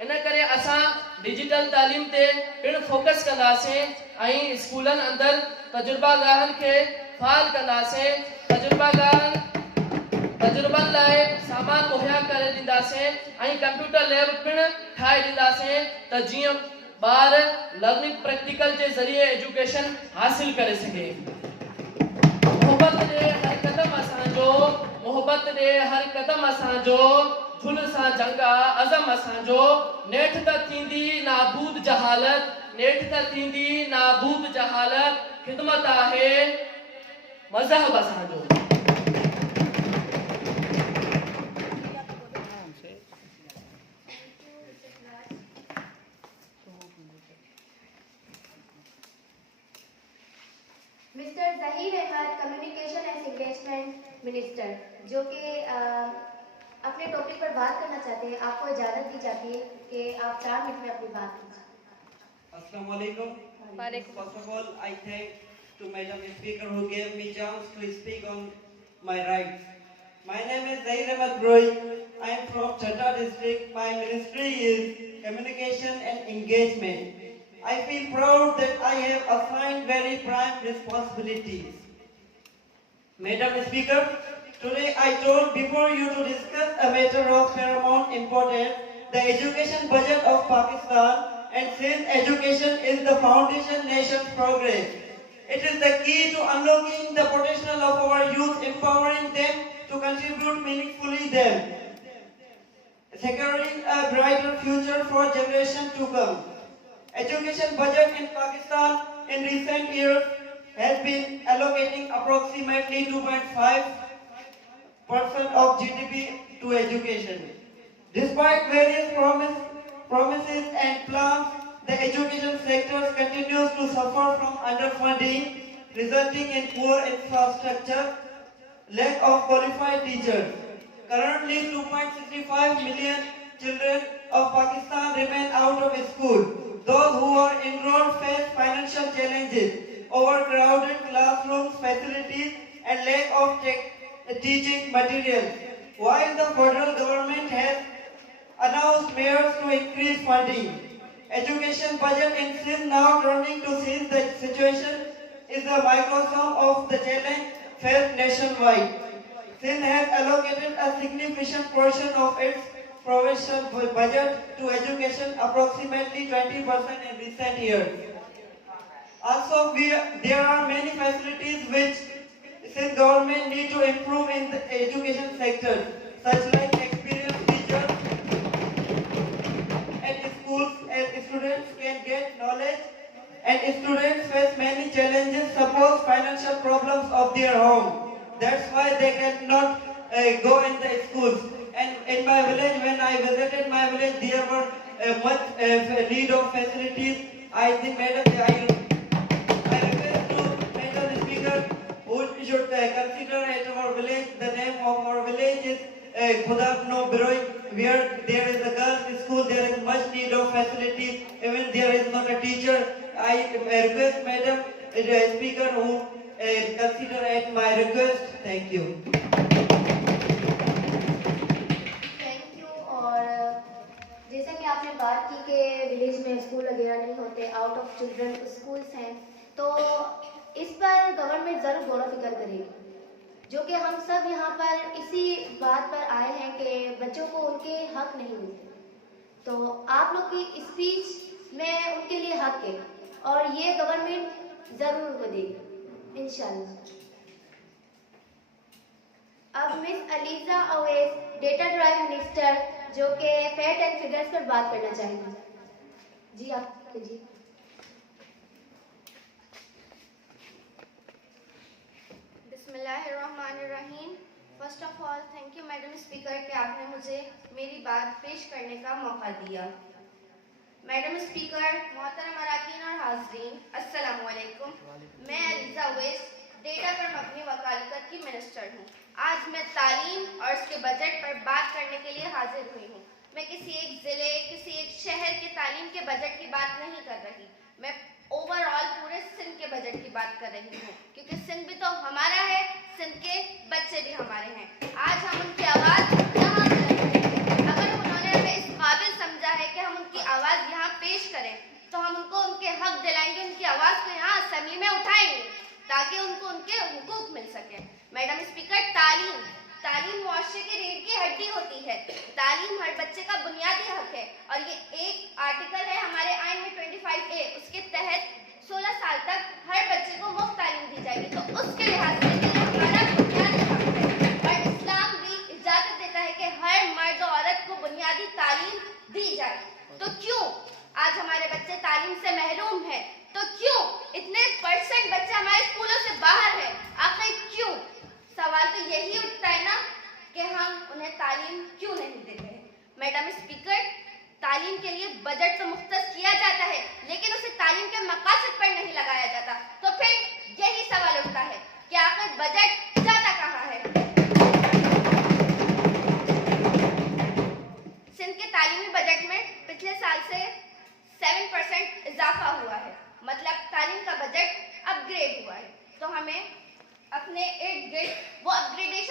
इन करे असां डिजिटल तालीम ते पिण फोकस कंदासीं ऐं स्कूलनि अंदरि तजुर्बागारनि खे फ़ाल कंदासीं तजुर्बनि लाइ सामान मुहैया करे ॾींदासीं ऐं कंप्यूटर लैब पिण ठाहे ॾींदासीं त जीअं ॿार लर्निंग प्रैक्टिकल जे ज़रिए एजुकेशन हासिल करे सघे मोहबत ॾे हर क़दम असांजो झुल सां जंग अज़म असांजो नेठ त थींदी नाबूद जहालत ख़िदमत आहे मज़हब असांजो mister Zaheer Ahmed communication and management minister, जो कि अपने टॉपिक पर बात करना चाहते हैं। आपको इजाज़त दी जाती है कि आप 4 मिनट में अपनी बात कीजिए। Assalamu alaikum. First of all, I thank to Madam Speaker who gave me chance to speak on my rights. My name is Zahir Ahmed Broi. I am from Chhatta district. My ministry is communication and engagement. I feel proud that I have assigned very prime responsibilities. Madam Speaker, today I told before you to discuss a matter of paramount importance, the education budget of Pakistan, and since education is the foundation nation's progress, it is the key to unlocking the potential of our youth, empowering them to contribute meaningfully them, securing a brighter future for generations to come. Education budget in Pakistan in recent years has been allocating approximately 2.5% of GDP to education. Despite various promises and plans, the education sector continues to suffer from underfunding, resulting in poor infrastructure, lack of qualified teachers. Currently, 2.65 million children of Pakistan remain out of school. Those who are enrolled face financial challenges, overcrowded classrooms, facilities, and lack of teaching materials. While the federal government has announced measures to increase funding, education budget in Sindh now turning to Sindh, the situation is a microsome of the challenge faced nationwide. Sindh has allocated a significant portion of its provincial budget to education, approximately 20% in recent years. Also, there are many facilities which Sindh government need to improve in the education sector, such like experienced teachers at schools, as students can get knowledge, and students face many challenges, suppose financial problems of their home. That's why they cannot go in the schools. And in my village, when I visited my village, there were much need of facilities. I think, Madam, I request to Madam Speaker, who should consider at our village, the name of our village is Khudapno Biroi, where there is a girls' school, there is much need of facilities, even there is not a teacher. I request Madam Speaker who consider at my request. Thank you. Thank you. और जैसा कि आपने बात की कि village में school वगैरह नहीं होते, आउट ऑफ चिल्ड्रन स्कूल्स हैं, तो इस पर गवर्नमेंट ज़रूर गौर फिक्र करेगी, जो कि हम सब यहाँ पर इसी बात पर आए हैं कि बच्चों को उनके हक नहीं मिलते। तो आप लोग की स्पीच में उनके लिए हक है और ये गवर्नमेंट ज़रूर उनको देगी इंशाल्लाह। अब miss ELISA Awais, data drive minister, जो कि फैक्ट एंड फिगर्स पर बात करना चाहेंगे। जी आप कीजिए। बिस्मिल्लाहिर्रहमानिर्रहीम। First of all thank you madam speaker कि आपने मुझे मेरी बात पेश करने का मौका दिया। मैडम स्पीकर, मोहतरम अराकीन और हाज़रीन, अस्सलाम वालेकुम। मैं अलीजा अवैस, डेटा पर मबनी वकालत की मिनिस्टर हूँ। आज मैं तालीम और इसके बजट पर बात करने के लिए हाजिर हुई हूँ। मैं किसी एक ज़िले, किसी एक शहर के तालीम के बजट की बात नहीं कर रही, मैं ओवरऑल पूरे सिंध के बजट की बात कर रही हूँ, क्योंकि सिंध भी तो हमारा है, सिंध के बच्चे भी हमारे हैं। आज हम उनकी आवाज़ यहाँ अगर उन्होंने हमें इस काबिल समझा है कि हम उनकी आवाज़ यहाँ पेश करें, तो हम उनको उनके हक दिलाएंगे, उनकी आवाज़ को यहाँ असेंबली में उठाएंगे ताकि उनको उनके हुकूक मिल सके। मैडम स्पीकर, तालीम मुआशरे की रीढ़ की हड्डी होती है। तालीम हर बच्चे का बुनियादी हक है और ये एक आर्टिकल है हमारे आइन में 25A, उसके तहत 16 साल तक हर बच्चे को मुफ्त तालीम दी जाएगी। तो उसके लिहाज से ये हमारा बुनियादी हक है और इस्लाम भी इजाजत देता है कि हर मर्द और औरत को बुनियादी तालीम दी जाए। तो क्यों आज हमारे बच्चे तालीम से महरूम हैं? तो क्यों इतने % बच्चे हमारे स्कूलों से बाहर हैं? आखिर क्यों? सवाल तो यही उठता है ना कि हम उन्हें तालीम क्यों नहीं देते हैं। मैडम स्पीकर, तालीम के लिए बजट तो मुख्तस किया जाता है, लेकिन उसे तालीम के मकासद पर नहीं लगाया जाता। तो फिर यही सवाल उठता है कि आखिर बजट जाता कहाँ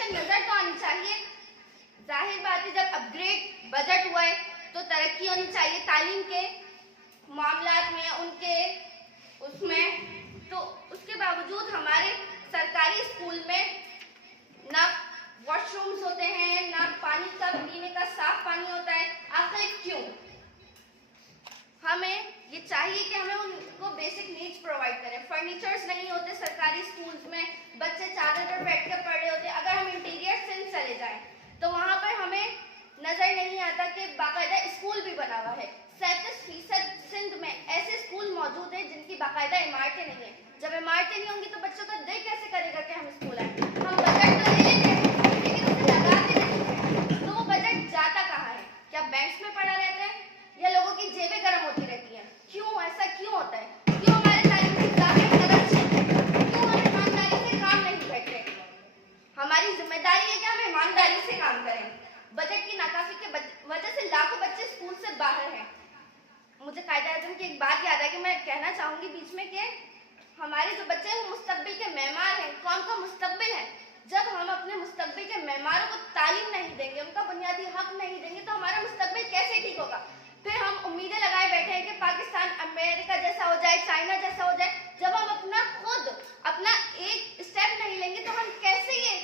एजुकेशन नजर तो आनी चाहिए। जाहिर बात है जब अपग्रेड बजट हुआ है तो तरक्की होनी चाहिए तालीम के मामलात में, उनके उसमें। तो उसके बावजूद हमारे सरकारी स्कूल में ना वॉशरूम्स होते हैं, ना पानी का पीने का साफ पानी होता है। आखिर क्यों? हमें ये चाहिए कि हमें उनको बेसिक नीड्स प्रोवाइड करें। फर्नीचर्स नहीं होते सरकारी स्कूल्स में, बच्चे चादर पर बैठ कर पढ़ रहे होते। अगर हम इंटीरियर सिंध चले जाएं तो वहाँ पर हमें नजर नहीं आता कि बाकायदा स्कूल भी बना हुआ है। 37% सिंध में ऐसे स्कूल मौजूद हैं जिनकी बाकायदा इमारतें नहीं है। जब इमारतें नहीं होंगी तो बच्चों का दिल कैसे करेगा कि हम स्कूल आए? हम बजट तो ले लेते हैं लेकिन उसे लगाते नहीं हैं। तो वो बजट जाता कहाँ है? क्या बैंक्स में पड़ा रहता है या लोगों की जेबें गर्म होती रहती हैं? क्यों ऐसा क्यों होता है? क्यों हमारे तालीम के इदारे करप्शन है? क्यों हम ईमानदारी से काम नहीं करते? हमारी जिम्मेदारी है कि हम ईमानदारी से काम करें। बजट की नाकाफी के वजह से लाखों बच्चे स्कूल से बाहर हैं। मुझे कायदा आज़म की एक बात याद है कि मैं कहना चाहूंगी बीच में कि हमारे जो बच्चे हैं वो मुस्तकबिल के मेहमान हैं, कौम का मुस्तकबिल है। जब हम अपने मुस्तकबिल के मेहमानों को तालीम नहीं देंगे, उनका बुनियादी हक नहीं देंगे तो हमारा मुस्तकबिल कैसे ठीक होगा? फिर हम उम्मीदें लगाए बैठे हैं कि पाकिस्तान अमेरिका जैसा हो जाए, चाइना जैसा हो जाए। जब हम अपना एक स्टेप नहीं लेंगे तो हम कैसे ये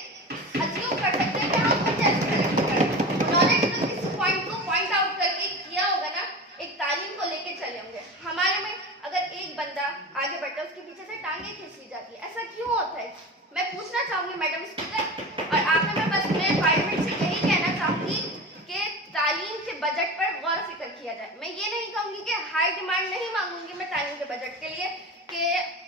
अज्यूम कर सकते हैं कि हम उन जैसे तरक्की करें? उन्होंने तो इस पॉइंट को पॉइंट आउट करके किया होगा ना, एक तालीम को लेके चले होंगे। हमारे में अगर एक बंदा आगे बढ़ता है उसके पीछे से टांगे खींच ली जाती है। ऐसा क्यों होता है? मैं पूछना चाहूंगी मैडम स्पीकर। और आखिर में बस मैं 5 मिनट से यही कहना चाहूंगी कि तालीम के बजट पर गौर फिक्र किया जाए। मैं ये नहीं कहूंगी कि हाई डिमांड नहीं मांगूंगी मैं तालीम के बजट के लिए कि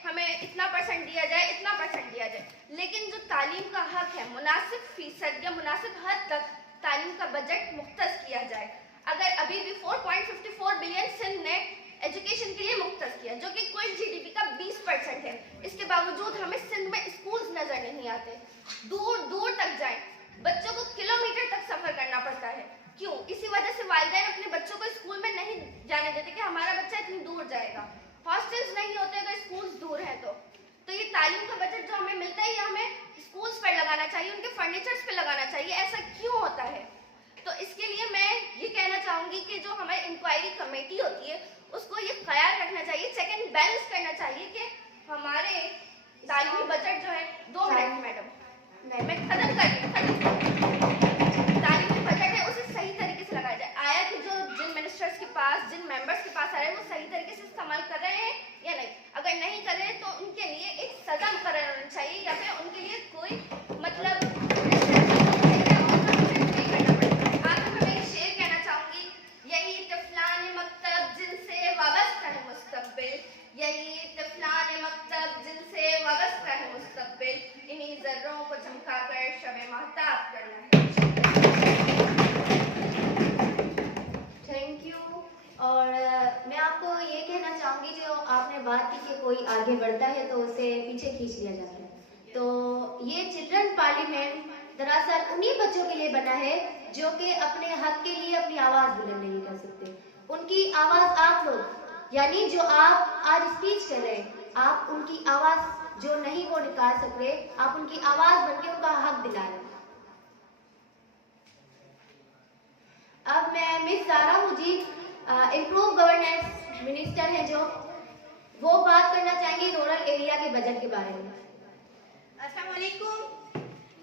हमें इतना % दिया जाए, इतना % दिया जाए, लेकिन जो तालीम का हक है मुनासिब फीसद या मुनासिब हद तक तालीम का बजट मुख्तस किया जाए। अगर अभी भी 4.54 बिलियन सिंध ने एजुकेशन के लिए मुख्तस किया जो कि कुल GDP का 20% है, इसके बावजूद हमें सिंध में स्कूल्स नजर नहीं आते। दूर दूर तक जाएं, बच्चों को किलोमीटर तक सफर करना पड़ता है। क्यों? इसी वजह से वालिदैन अपने बच्चों को स्कूल में नहीं जाने देते कि हमारा बच्चा इतनी दूर जाएगा। हॉस्टल्स नहीं होते अगर स्कूल्स दूर हैं तो ये तालीम का बजट जो हमें मिलता है ये हमें स्कूल्स पर लगाना चाहिए, उनके फर्नीचर्स पे लगाना चाहिए। ऐसा क्यों होता है? तो इसके लिए मैं ये कहना चाहूंगी कि जो हमारी इंक्वायरी कमेटी होती है उसको ये ख्याल रखना चाहिए, चेक एंड बैलेंस करना चाहिए कि हमारे तालीमी बजट जो है 2 मिनट मैडम मैं खत्म कर रही तालीमी बजट है उसे सही तरीके से लगाया जाए। आया कि जो जिन मिनिस्टर्स के पास, जिन मेंबर्स के पास आ रहे हैं वो सही तरीके से इस्तेमाल कर रहे हैं या नहीं। अगर नहीं कर रहे तो उनके लिए एक सजा मुकर्रर होनी चाहिए या फिर उनके लिए कोई मतलब यही तिफलान मकतब जिनसे वाबस्ता है मुस्तकबिल, इन्हीं जर्रों को चमकाकर शब महताब करना है। Thank you. और मैं आपको ये कहना चाहूँगी जो आपने बात की कि कोई आगे बढ़ता है तो उसे पीछे खींच लिया जाता है। तो ये चिल्ड्रन पार्लियामेंट दरअसल उन्हीं बच्चों के लिए बना है जो कि अपने हक के लिए अपनी आवाज़ बुलंद नहीं कर सकते। उनकी आवाज़ आप लोग यानी जो आप आज स्पीच कर रहे हैं, आप उनकी आवाज जो नहीं वो निकाल सक रहे, आप उनकी आवाज बनके उनका हक दिला रहे हैं। अब मैं miss Zara Mujeeb improve governance minister हैं जो वो बात करना चाहेंगे रूरल एरिया के बजट के बारे में। अस्सलाम वालेकुम।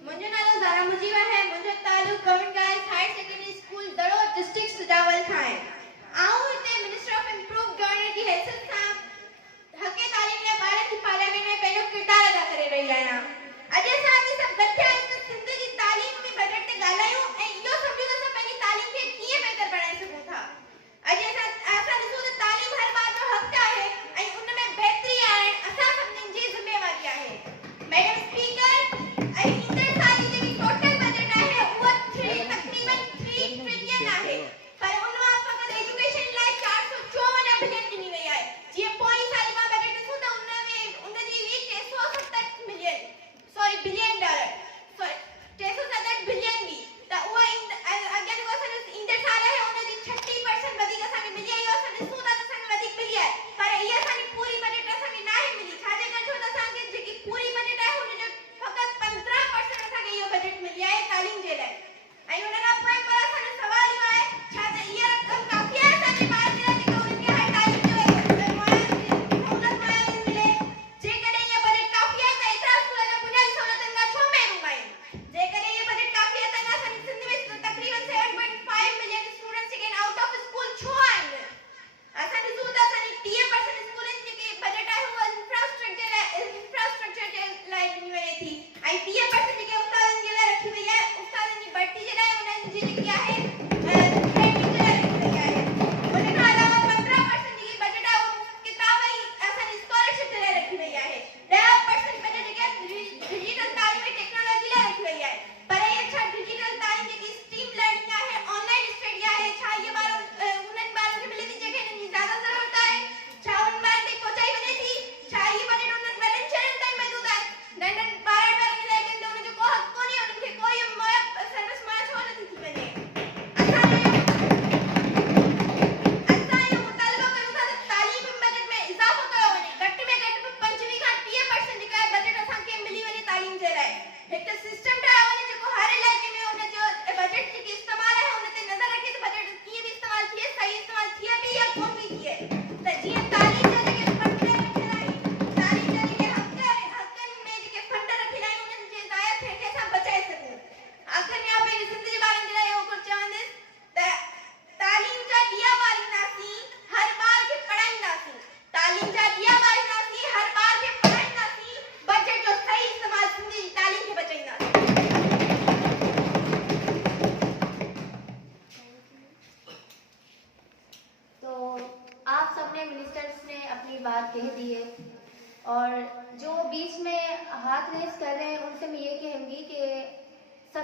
मुझे नालो ज़ारा मुजीबा है। मुझे ताल्लुक government girls higher secondary school Daro district Sujawal था है। आऊं इतने मिनिस्टर ऑफ इम्प्रूव गवर्नेंस की हैसियत सां हक़ तालीम ले भारत की पार्लियामेंट में पहलो किरदार अदा करे रही आहियां। अॼु असां सभु गॾिया आहियूं सिंध जी तालीम में बजट ते ॻाल्हायूं ऐं इहो सम्झूं त असां पंहिंजी तालीम खे कीअं बहितर बणाए सघूं था। अॼु असां ॾिसूं त तालीम हर ॿार जो हक़ आहे ऐं उन में बहितरी आणणु असां सभिनीनि जी ज़िम्मेवारी आहे। मैडम स्पीकर ऐं ईंदड़ साल जी जेकी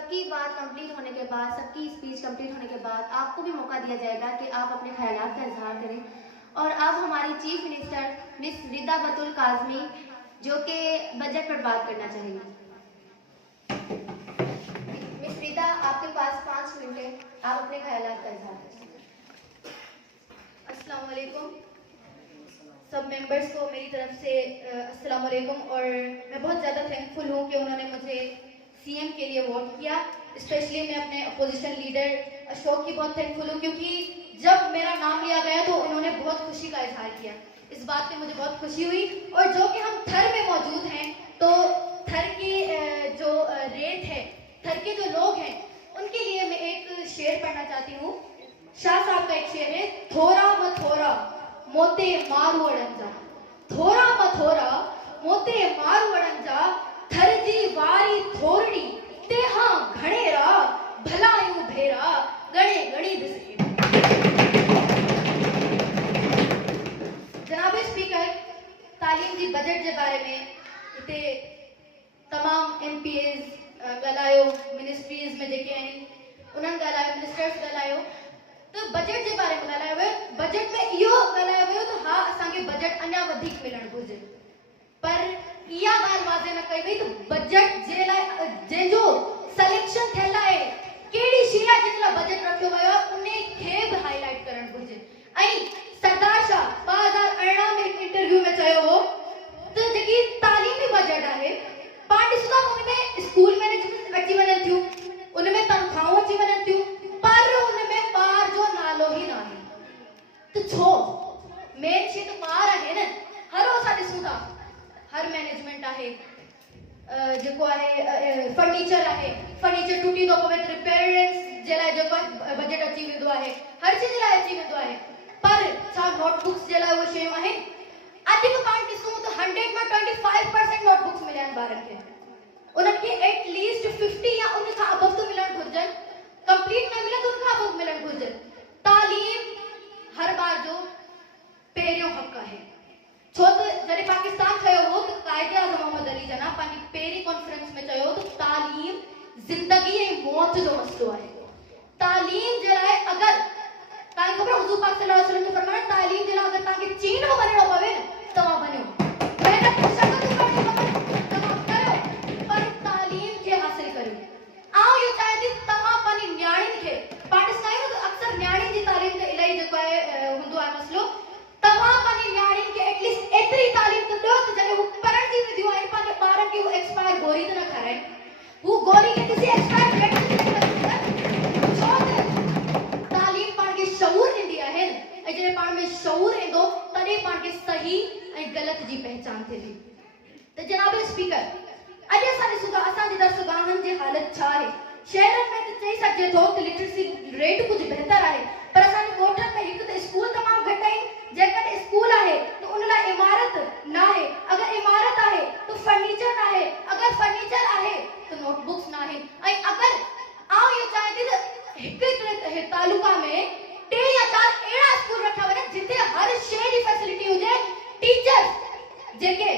सबकी बात कंप्लीट होने के बाद, सबकी स्पीच कंप्लीट होने के बाद आपको भी मौका दिया जाएगा कि आप अपने ख्यालात का इजहार करें। और अब हमारी chief minister miss Rida Batool Kazmi जो कि बजट पर बात करना चाहेंगी। मिस रिदा, आपके पास 5 मिनट है, आप अपने ख्यालात का इजहार करें। अस्सलाम वालेकुम सब मेंबर्स को मेरी तरफ से अस्सलाम वालेकुम। और मैं बहुत ज़्यादा थैंकफुल हूँ कि उन्होंने मुझे सीएम के लिए वोट किया। स्पेशली मैं अपने अपोजिशन लीडर अशोक की बहुत थैंकफुल हूँ, क्योंकि जब मेरा नाम लिया गया तो उन्होंने बहुत खुशी का इजहार किया। इस बात पे मुझे बहुत खुशी हुई। और जो कि हम थर में मौजूद हैं, तो थर की जो रेट है, थर के जो लोग हैं, उनके लिए मैं एक शेर पढ़ना चाहती हूँ। शाह साहब का एक शेर है, थोरा मथोरा मोते मारू अड़ंजा, थोरा मथोरा मोते मारू अड़ंजा, थरजी वारी थोरड़ी तेहा घणेरा, भला यूं भेरा गणे गणी दिसे। जनाब स्पीकर, तालीम जी बजट के बारे में इते तमाम MPs ॻाल्हायो, मिनिस्ट्रीज़ में जेके आहिनि उन्हनि ॻाल्हायो, मिनिस्टर्स ॻाल्हायो, तो बजट के बारे में ॻाल्हायो वियो। बजट में इहो ॻाल्हायो वियो त हा असांखे बजट अञा वधीक मिलणु घुरिजे, पर इहा ॻाल्हि वाज़े न कई वई त बजट जे लाइ जंहिंजो सिलेक्शन थियल आहे, कहिड़ी शइ आहे जिन लाइ बजट रखियो वियो आहे, उन खे बि हाईलाइट करणु घुरिजे। ऐं सरदार शाह 2018 में हिकु इंटरव्यू में चयो हो त जेकी तालीमी बजट आहे, पाण ॾिसूं था उनमें स्कूल मैनेजमेंट अची वञनि थियूं, उनमें तनख़्वाहूं अची वञनि थियूं, पर उनमें ॿार जो नालो ई न आहे। त छो मेन शइ त ॿार आहे न। हर असां ॾिसूं था, हर मैनेजमेंट आहे, जेको आहे फर्नीचर आहे, फर्नीचर टूटी थो पवे त रिपेयरेंस जे लाइ जेको बजट अची वेंदो आहे, हर शइ जे लाइ अची वेंदो आहे, पर छा नोटबुक्स जे लाइ उहे शयूं आहिनि? अॼु बि पाण ॾिसूं त 100 मां 25% नोटबुक्स मिलिया आहिनि ॿारनि खे। उन्हनि खे एटलीस्ट 50 या उन खां अबव तो मिलणु घुरिजनि। कंप्लीट न मिले तो उनखां अबव मिलणु घुरिजनि। तालीम हर ॿार जो पहिरियों हक़ आहे। छो त जॾहिं पाकिस्तान ठहियो हो त कायदे आज़म मोहम्मद अली जना पंहिंजी पहिरीं कॉन्फ्रेंस में चयो त तालीम ज़िंदगी ऐं मौत जो मसलो आहे। तालीम जे लाइ अगरि तव्हांखे ख़बर, हुज़ूर पाक सल्लल्लाहु अलैहि वसल्लम जो फरमान है, तालीम जे लाइ अगरि तव्हांखे चीन में वञिणो पवे न, तव्हां वञो, महिनत मशक़तूं करणियूं खपनि, तव्हां करियो, पर तालीम खे हासिल करियो। आउं इहो चाहियां थी तव्हां पंहिंजी न्याणियुनि खे, पाण ॾिसंदा आहियूं त अक्सर न्याणियुनि जी तालीम ते इलाही जेको आहे हूंदो आहे मसलो। तव्हां पंहिंजी न्याणियुनि खे एटलीस्ट एतिरी तालीम त ॾियो त जॾहिं हू पढ़ण जी विधियूं आहिनि, पंहिंजे ॿारनि खे हू एक्सपायर गोरी त न खाराइनि, हू गोरी खे ॾिसी एक्सपायर तालीम पाण खे शऊर ॾींदी आहे न, ऐं जॾहिं पाण में शऊर ईंदो तॾहिं पाण खे सही ऐं ग़लति जी पहचान थींदी। त जनाब स्पीकर, अॼु असां ॾिसूं था असांजे दर्सगाहनि जी हालत छा आहे। शहरनि में त चई सघिजे थो त लिटरेसी रेट कुझु बहितर आहे, पर असांजे ॻोठनि में हिकु त स्कूल तमामु घटि आहिनि। जेकॾहिं स्कूल आहे त उन लाइ इमारत न आहे, अगरि इमारत आहे त फर्नीचर न आहे, अगरि फर्नीचर आहे त नोटबुक्स न आहिनि। ऐं अगरि आउं इहो चाहियां थी त हिकु तालुका में 3 या 4 अहिड़ा स्कूल रखिया वञनि जिते हर शइ जी फैसिलिटी हुजे। टीचर्स जेके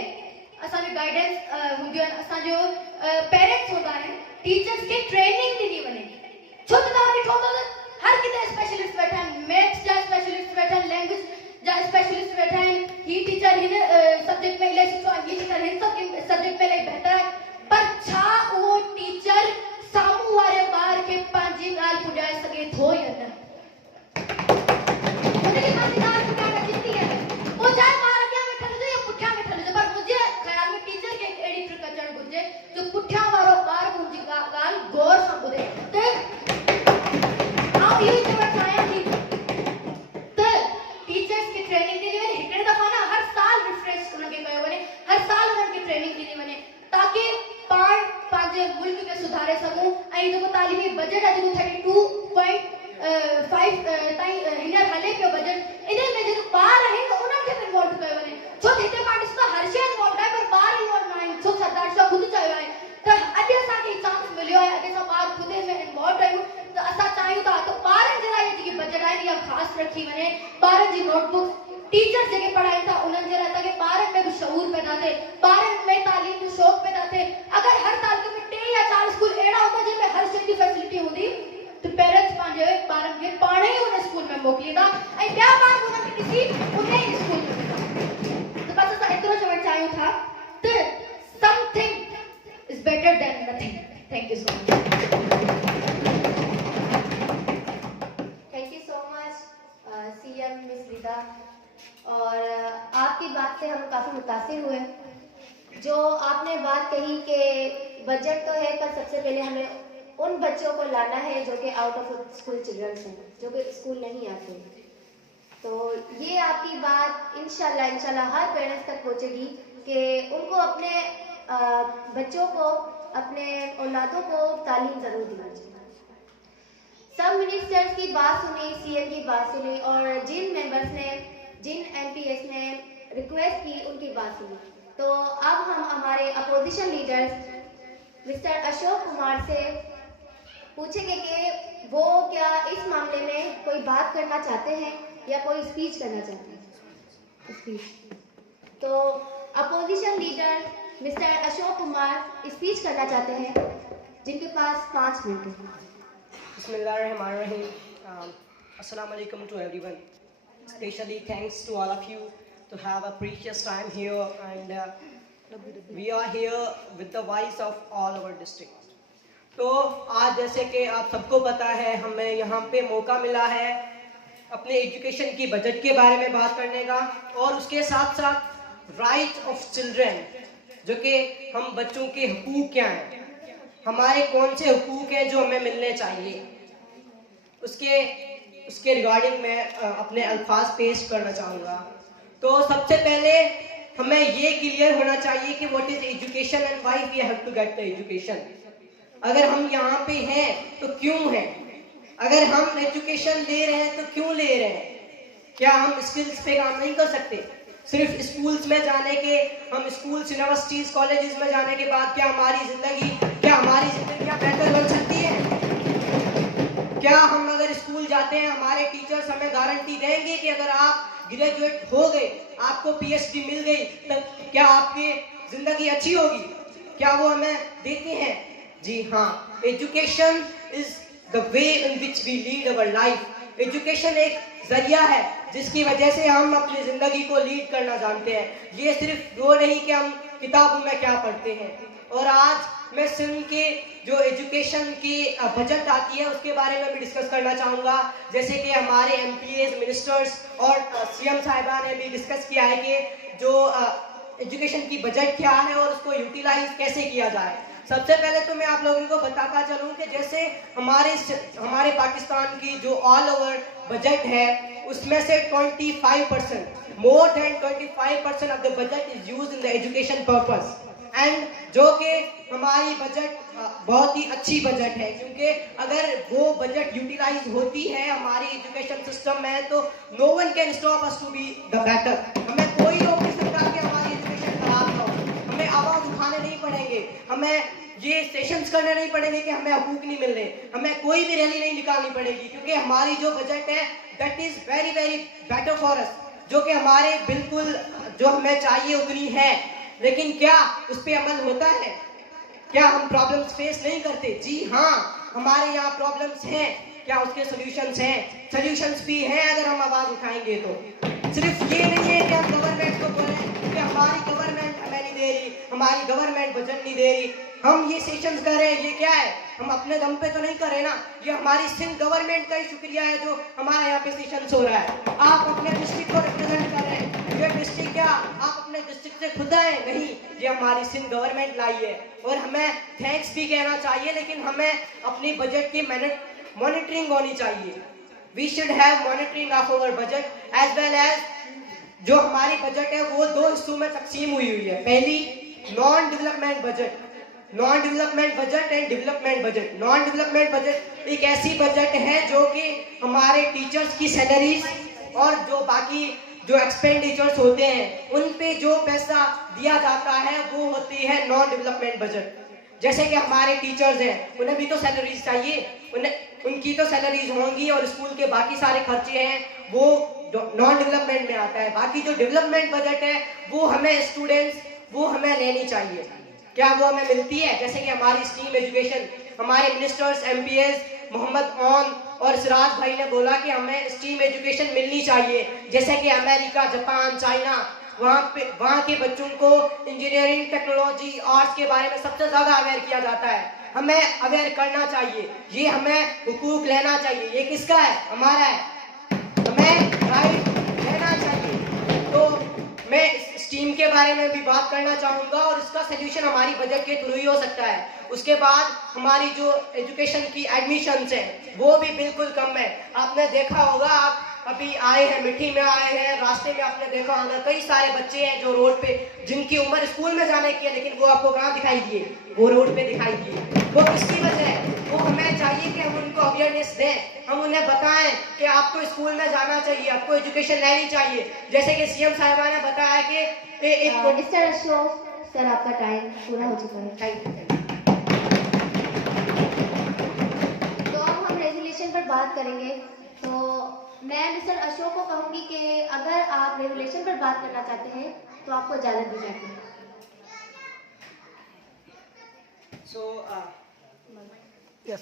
असांजो गाइडेंस हूंदियूं आहिनि, असांजो पेरेंट्स हूंदा आहिनि, टीचर्स खे ट्रेनिंग ॾिनी वञे। छो त तव्हां ॾिठो अथव त हर किथे स्पेशलिस्ट वेठा आहिनि, मैथ्स जा स्पेशलिस्ट वेठा आहिनि, लैंग्वेज जा स्पेशलिस्ट वेठा आहिनि, ही टीचर हिन सब्जेक्ट में इलाही सुठो आहे, ही टीचर हिन सब्जेक्ट में इलाही बहितर आहे, पर छा उहो टीचर साम्हूं वारे ॿार खे पंहिंजी ॻाल्हि पुॼाए सघे थो या न? उनखे पंहिंजी ॻाल्हि पुॼाइण किथे आहे? पोइ चाहे ॿार अॻियां वेठल हुजे या पुठियां वेठल हुजे, पर मुंहिंजे ख़्याल में टीचर खे अहिड़ी ट्रिक अचणु घुरिजे जो पुठियां वारो ॿार मुंहिंजी ॻाल्हि गौर सां ॿुधे। त आउं इहो ई चवणु चाहियां थी त टीचर्स खे ट्रेनिंग ॾिनी वञे, हिकिड़े दफ़ा न हर साल रिफ्रेश उनखे कयो वञे, हर साल उन्हनि खे ट्रेनिंग ॾिनी वञे, ताकी पाण पंहिंजे मुल्क खे सुधारे सघूं। ऐं जेको तालीमी बजट आहे, जेको 32.5 ताईं हींअर हले पियो बजट, इन में जेको ॿार आहिनि उन्हनि खे बि इन्वॉल्व कयो वञे। छो त हिते पाण ॾिसूं था हर शइ इन्वॉल्व आहे, पर ॿार इन्वॉल्व न आहिनि। छो सरदार शाह ख़ुदि चयो आहे त अॼु असांखे चांस मिलियो आहे, अॼु असां ॿार ख़ुदि में इन्वॉल्व आहियूं, त असां चाहियूं था त ॿारनि जे लाइ जेकी बजट आहे इहा ख़ासि रखी वञे। ॿारनि जी नोटबुक्स, टीचर्स जेके पढ़ाइनि था उन्हनि जे लाइ, ताकि ॿारनि में बि शऊर पैदा थिए, ॿारनि में तालीम जो शौक़ पैदा थिए। अगरि हर तालुके में 3 या 4 स्कूल अहिड़ा हूंदा जिनमें हर शइ हुए, जो आपने बात कही कि बजट तो है पर सबसे पहले हमें उन बच्चों को लाना है जो कि आउट ऑफ स्कूल चिल्ड्रंस हैं, जो कि स्कूल नहीं आते। तो ये आपकी बात इंशाल्लाह हर पेरेंट्स तक पहुंचेगी कि उनको अपने बच्चों को, अपने औलादों को तालीम ज़रूर देनी चाहिए। सब मिनिस्टर्स की बात सुनी, सीएम की बात सुनी और जिन मेंबर्स ने, जिन एमपीएस ने रिक्वेस्ट की उनकी बात सुनी। तो अब हम हमारे opposition leaders mister Ashok Kumar से पूछेंगे कि वो क्या इस मामले में कोई बात करना चाहते हैं या कोई स्पीच करना चाहते हैं। स्पीच तो opposition leader mister Ashok Kumar speech करना चाहते हैं, जिनके पास 5 मिनट है। Bismillahirrahmanirrahim. Assalamu alaikum to everyone. Especially thanks to all of you to have a precious time here, and we are here with the voice of all our district. तो आज जैसे कि आप सबको पता है, हमें यहाँ पे मौका मिला है अपने एजुकेशन की बजट के बारे में बात करने का, और उसके साथ साथ राइट ऑफ चिल्ड्रन, जो कि हम बच्चों के हुकूक क्या हैं, हमारे कौन से हुकूक हैं जो हमें मिलने चाहिए, उसके रिगार्डिंग मैं अपने अल्फाज पेश करना चाहूँगा। तो सबसे पहले हमें ये क्लियर होना चाहिए कि what is education and why we have to get the education. अगर हम यहाँ पे हैं तो क्यों हैं, अगर हम एजुकेशन ले रहे हैं तो क्यों ले रहे हैं। क्या हम स्किल्स पे काम नहीं कर सकते? सिर्फ स्कूल्स में जाने के, हम स्कूल्स, यूनिवर्सिटीज, कॉलेजेस में जाने के बाद क्या हमारी जिंदगियां बेहतर बन सकती है? क्या हम अगर स्कूल जाते हैं, हमारे टीचर्स हमें गारंटी देंगे कि अगर आप ग्रेजुएट हो गए, आपको पीएचडी मिल गई, तब क्या आपकी जिंदगी अच्छी होगी? क्या वो हमें देते हैं? जी हाँ, education is the way in which we lead our life. Education एक जरिया है जिसकी वजह से हम अपनी जिंदगी को लीड करना जानते हैं। ये सिर्फ वो नहीं कि हम किताबों में क्या पढ़ते हैं। और आज मैं सिंध के जो एजुकेशन की बजट आती है उसके बारे में भी डिस्कस करना चाहूँगा। जैसे कि हमारे एमपीएस, मिनिस्टर्स और सीएम साहिबा ने भी डिस्कस किया है कि जो एजुकेशन की बजट क्या है और उसको यूटिलाइज कैसे किया जाए। सबसे पहले तो मैं आप लोगों को बताता चलूँ कि जैसे हमारे पाकिस्तान की जो ऑल ओवर बजट है उसमें से 25%, more than 25% of the budget is used in the education purpose. And जो कि हमारी बजट बहुत ही अच्छी बजट है, क्योंकि अगर वो बजट यूटिलाइज होती है हमारी एजुकेशन सिस्टम में तो no one can stop us to be the better. हमें कोई रोक नहीं सकता कि हमारी एजुकेशन खराब ना हो। हमें आवाज उठाने नहीं पड़ेंगे, हमें ये सेशंस करने नहीं पड़ेंगे कि हमें हकूक नहीं मिल रहे, हमें कोई भी रैली नहीं निकालनी पड़ेगी, क्योंकि हमारी जो बजट है that is very very better for us, जो कि हमारे बिल्कुल जो हमें चाहिए उतनी है। लेकिन क्या उस पर अमल होता है? क्या हम प्रॉब्लम्स फेस नहीं करते? जी हाँ, हमारे यहाँ प्रॉब्लम्स हैं। क्या उसके सॉल्यूशंस हैं? सॉल्यूशंस भी हैं अगर हम आवाज उठाएंगे तो। सिर्फ ये नहीं है कि हम गवर्नमेंट को बोलें कि हमारी गवर्नमेंट हमें नहीं दे रही, हमारी गवर्नमेंट बजट नहीं दे रही। हम ये सेशंस कर रहे हैं, ये क्या है? हम अपने दम पे तो नहीं कर रहे ना, ये हमारी सिंध गवर्नमेंट का ही शुक्रिया है जो हमारे यहाँ पे सेशंस हो रहा है। आप अपने डिस्ट्रिक्ट को रिप्रेजेंट कर रहे हैं, ये डिस्ट्रिक्ट क्या आप अपने डिस्ट्रिक्ट से खुद आए? नहीं, ये हमारी सिंध गवर्नमेंट लाई है। और हमें थैंक्स भी कहना चाहिए, लेकिन हमें अपनी बजट की मॉनिटरिंग होनी चाहिए। We should have monitoring of our budget as well as जो हमारी बजट है वो 2 हिस्सों में तकसीम हुई है। पहली non development budget, non development budget and development budget. Non development budget एक ऐसी बजट है जो कि हमारे टीचर्स की सैलरीज और जो बाकी जो एक्सपेंडिचर्स होते हैं उन पे जो पैसा दिया जाता है वो होती है नॉन डेवलपमेंट बजट। जैसे कि हमारे टीचर्स हैं, उन्हें भी तो सैलरीज चाहिए, उनकी तो सैलरीज होंगी और स्कूल के बाकी सारे खर्चे हैं वो नॉन डेवलपमेंट में आता है। बाकी जो डेवलपमेंट बजट है वो हमें स्टूडेंट्स वो हमें लेनी चाहिए। क्या वो हमें मिलती है? जैसे कि हमारी स्टीम एजुकेशन, हमारे मिनिस्टर्स एमपीएस मोहम्मद ऑन और सिराज भाई ने बोला कि हमें स्टीम एजुकेशन मिलनी चाहिए। जैसे कि अमेरिका, जापान, चाइना, वहाँ के बच्चों को इंजीनियरिंग, टेक्नोलॉजी, आर्ट्स के बारे में सबसे ज़्यादा अवेयर किया जाता है। हमें अवेयर करना चाहिए, ये हमें हुकूक लेना चाहिए। ये किसका है? हमारा है, हमें राइट लेना चाहिए। तो मैं स्ट्रीम के बारे में भी बात करना चाहूँगा और इसका सलूशन हमारी बजट के थ्रू ही हो सकता है। उसके बाद हमारी जो एजुकेशन की एडमिशन्स हैं वो भी बिल्कुल कम है। आपने देखा होगा, आप अभी आए हैं, मिट्टी में आए हैं, रास्ते में आपने देखा होगा कई सारे बच्चे हैं जो रोड पे, जिनकी उम्र स्कूल में जाने की है, लेकिन वो आपको कहाँ दिखाई दिए? वो रोड पे दिखाई दिए। वो किसकी वजह है? वो हमें चाहिए कि हम उनको अवेयरनेस दें, हम उन्हें बताएं कि आपको स्कूल में जाना चाहिए, आपको एजुकेशन लेनी चाहिए। जैसे कि सीएम साहिबा ने बताया कि मिस्टर अशोक सर, आपका टाइम पूरा हो चुका है। Thank you. तो अब हम रेजोल्यूशन पर बात करेंगे। तो मैं मिस्टर अशोक को कहूंगी कि अगर आप रेजोल्यूशन पर बात करना चाहते हैं तो आपको इजाजत दी जाती है। यस,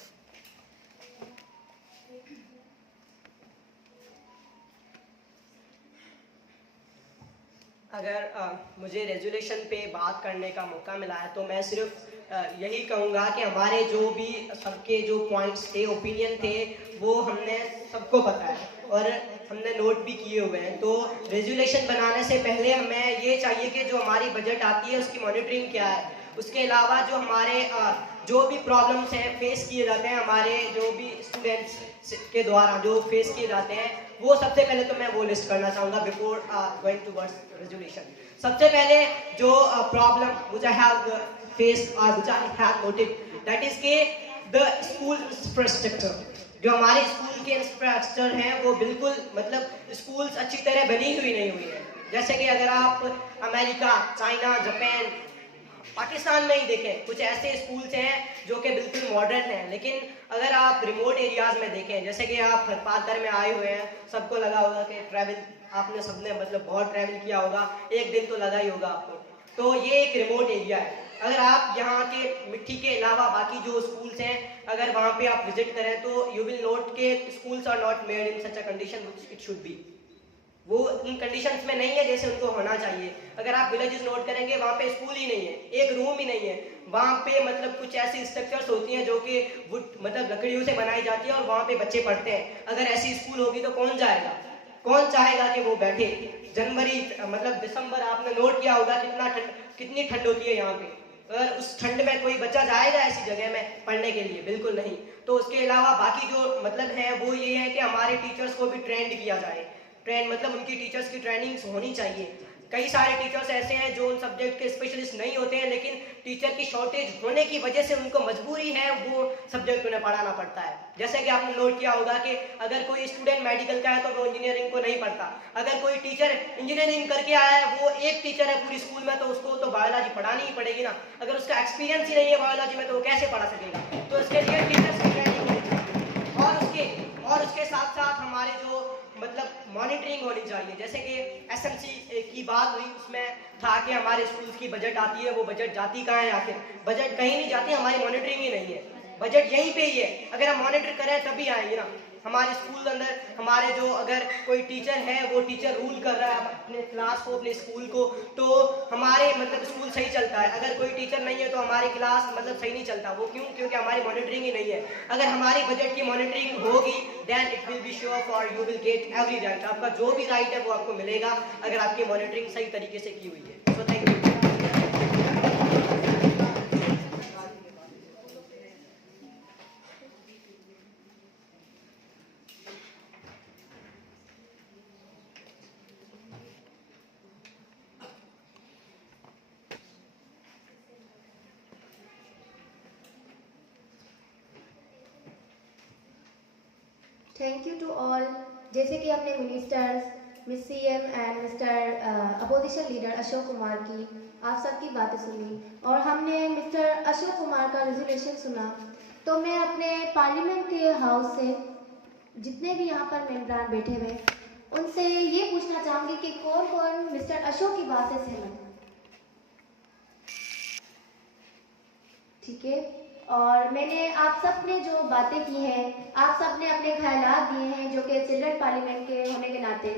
अगर मुझे रेजोल्यूशन पे बात करने का मौका मिला है तो मैं सिर्फ यही कहूँगा कि हमारे जो भी सबके जो पॉइंट्स थे, ओपिनियन थे, वो हमने सबको पता है और हमने नोट भी किए हुए हैं। तो रेजोल्यूशन बनाने से पहले हमें ये चाहिए कि जो हमारी बजट आती है उसकी मॉनिटरिंग क्या है, उसके अलावा जो हमारे जो भी प्रॉब्लम्स हैं फेस किए जाते हैं, हमारे जो भी स्टूडेंट्स के द्वारा जो फेस किए जाते हैं, वो सबसे पहले तो मैं वो लिस्ट करना चाहूँगा बिफोर गोइंग टुवर्ड्स रेजोल्यूशन। सबसे पहले जो problem which I have faced और which I have noted, that is के द स्कूल इंफ्रास्ट्रक्चर। जो हमारे स्कूल के इंफ्रास्ट्रक्चर हैं वो बिल्कुल मतलब स्कूल्स अच्छी तरह बनी हुई नहीं हुई है। जैसे कि अगर आप अमेरिका, चाइना, जापान, पाकिस्तान में ही देखें, कुछ ऐसे स्कूल्स हैं जो कि बिल्कुल मॉडर्न हैं, लेकिन अगर आप रिमोट एरियाज में देखें, जैसे कि आप पालघर में आए हुए हैं, सबको लगा होगा कि ट्रैवल आपने सबने मतलब बहुत ट्रैवल किया होगा, एक दिन तो लगा ही होगा आपको। तो ये एक रिमोट एरिया है। अगर आप यहाँ के मिट्टी के अलावा बाकी जो स्कूल्स हैं, अगर वहाँ पे आप विजिट करें तो यू विल नोट के schools are not made in such a condition which it should be. वो इन कंडीशंस में नहीं है जैसे उनको होना चाहिए। अगर आप विलेजेस नोट करेंगे, वहाँ पे स्कूल ही नहीं है, एक रूम ही नहीं है। वहाँ पे मतलब कुछ ऐसी स्ट्रक्चर्स होती हैं जो कि वुड मतलब लकड़ियों से बनाई जाती है और वहाँ पे बच्चे पढ़ते हैं। अगर ऐसी स्कूल होगी तो कौन जाएगा? कौन चाहेगा कि वो बैठे? जनवरी मतलब दिसंबर आपने नोट किया होगा कितनी ठंड होती है यहाँ पे। अगर उस ठंड में कोई बच्चा जाएगा ऐसी जगह में पढ़ने के लिए? बिल्कुल नहीं। तो उसके अलावा बाकी जो मतलब है वो ये है कि हमारे टीचर्स को भी ट्रेंड किया जाए। ट्रेन मतलब उनकी टीचर्स की ट्रेनिंग्स होनी चाहिए। कई सारे टीचर्स ऐसे हैं जो उन सब्जेक्ट के स्पेशलिस्ट नहीं होते हैं, लेकिन टीचर की शॉर्टेज होने की वजह से उनको मजबूरी है वो सब्जेक्ट उन्हें पढ़ाना पड़ता है। जैसे कि आपने नोट किया होगा कि अगर कोई स्टूडेंट मेडिकल का है तो वो इंजीनियरिंग को नहीं पढ़ता। अगर कोई टीचर इंजीनियरिंग करके आया है, वो एक टीचर है पूरी स्कूल में, तो उसको तो बायोलॉजी पढ़ानी ही पड़ेगी ना। अगर उसका एक्सपीरियंस ही नहीं है बायोलॉजी में तो वो कैसे पढ़ा सकेगा? तो इसके लिए टीचर्स की ट्रेनिंग और उसके साथ साथ हमारे जो मतलब मॉनिटरिंग होनी चाहिए। जैसे कि एसएमसी की बात हुई, उसमें था कि हमारे स्कूल्स की बजट आती है, वो बजट जाती कहाँ है? आखिर बजट कहीं नहीं जाती, हमारी मॉनिटरिंग ही नहीं है। बजट यहीं पे ही है। अगर हम मॉनिटर करें तभी आएंगे ना। हमारे स्कूल अंदर हमारे जो अगर कोई टीचर है, वो टीचर रूल कर रहा है अपने क्लास को, अपने स्कूल को, तो हमारे मतलब स्कूल सही चलता है। अगर कोई टीचर नहीं है तो हमारी क्लास मतलब सही नहीं चलता। वो क्यों? क्योंकि हमारी मॉनिटरिंग ही नहीं है। अगर हमारी बजट की मॉनिटरिंग होगी then it will be sure for you will get every right. आपका जो भी राइट है वो आपको मिलेगा अगर आपकी मॉनिटरिंग सही तरीके से की हुई है। So thank you. Thank you to all. जैसे कि हमने ministers, miss CM and mister opposition leader Ashok Kumar की आप सबकी बातें सुनी और हमने मिस्टर अशोक कुमार का रेजोल्यूशन सुना, तो मैं अपने पार्लियामेंट के हाउस से जितने भी यहाँ पर मेंबरान बैठे हुए उनसे ये पूछना चाहूँगी कि कौन कौन मिस्टर अशोक की बात से सहमत है? ठीक है। और मैंने आप सब ने जो बातें की हैं, आप सब ने अपने ख्यालात दिए हैं जो कि चिल्ड्रन पार्लियामेंट के होने के नाते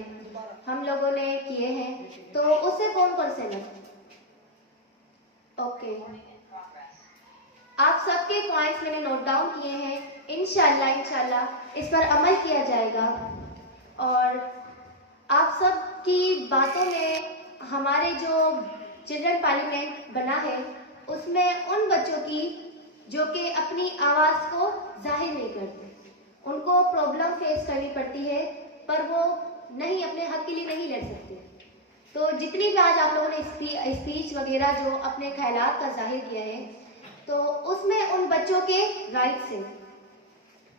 हम लोगों ने किए हैं, तो उससे कौन कौन सहमत? ओके, आप सबके पॉइंट्स मैंने नोट डाउन किए हैं। इंशाल्लाह इस पर अमल किया जाएगा और आप सब की बातों में हमारे जो चिल्ड्रन पार्लियामेंट बना है उसमें उन बच्चों की जो कि अपनी आवाज़ को जाहिर नहीं करते, उनको प्रॉब्लम फेस करनी पड़ती है पर वो नहीं अपने हक के लिए नहीं लड़ सकते। तो जितनी भी आज आप लोगों ने स्पीच वगैरह जो अपने ख्यालात का जाहिर किया है, तो उसमें उन बच्चों के राइट्स हैं,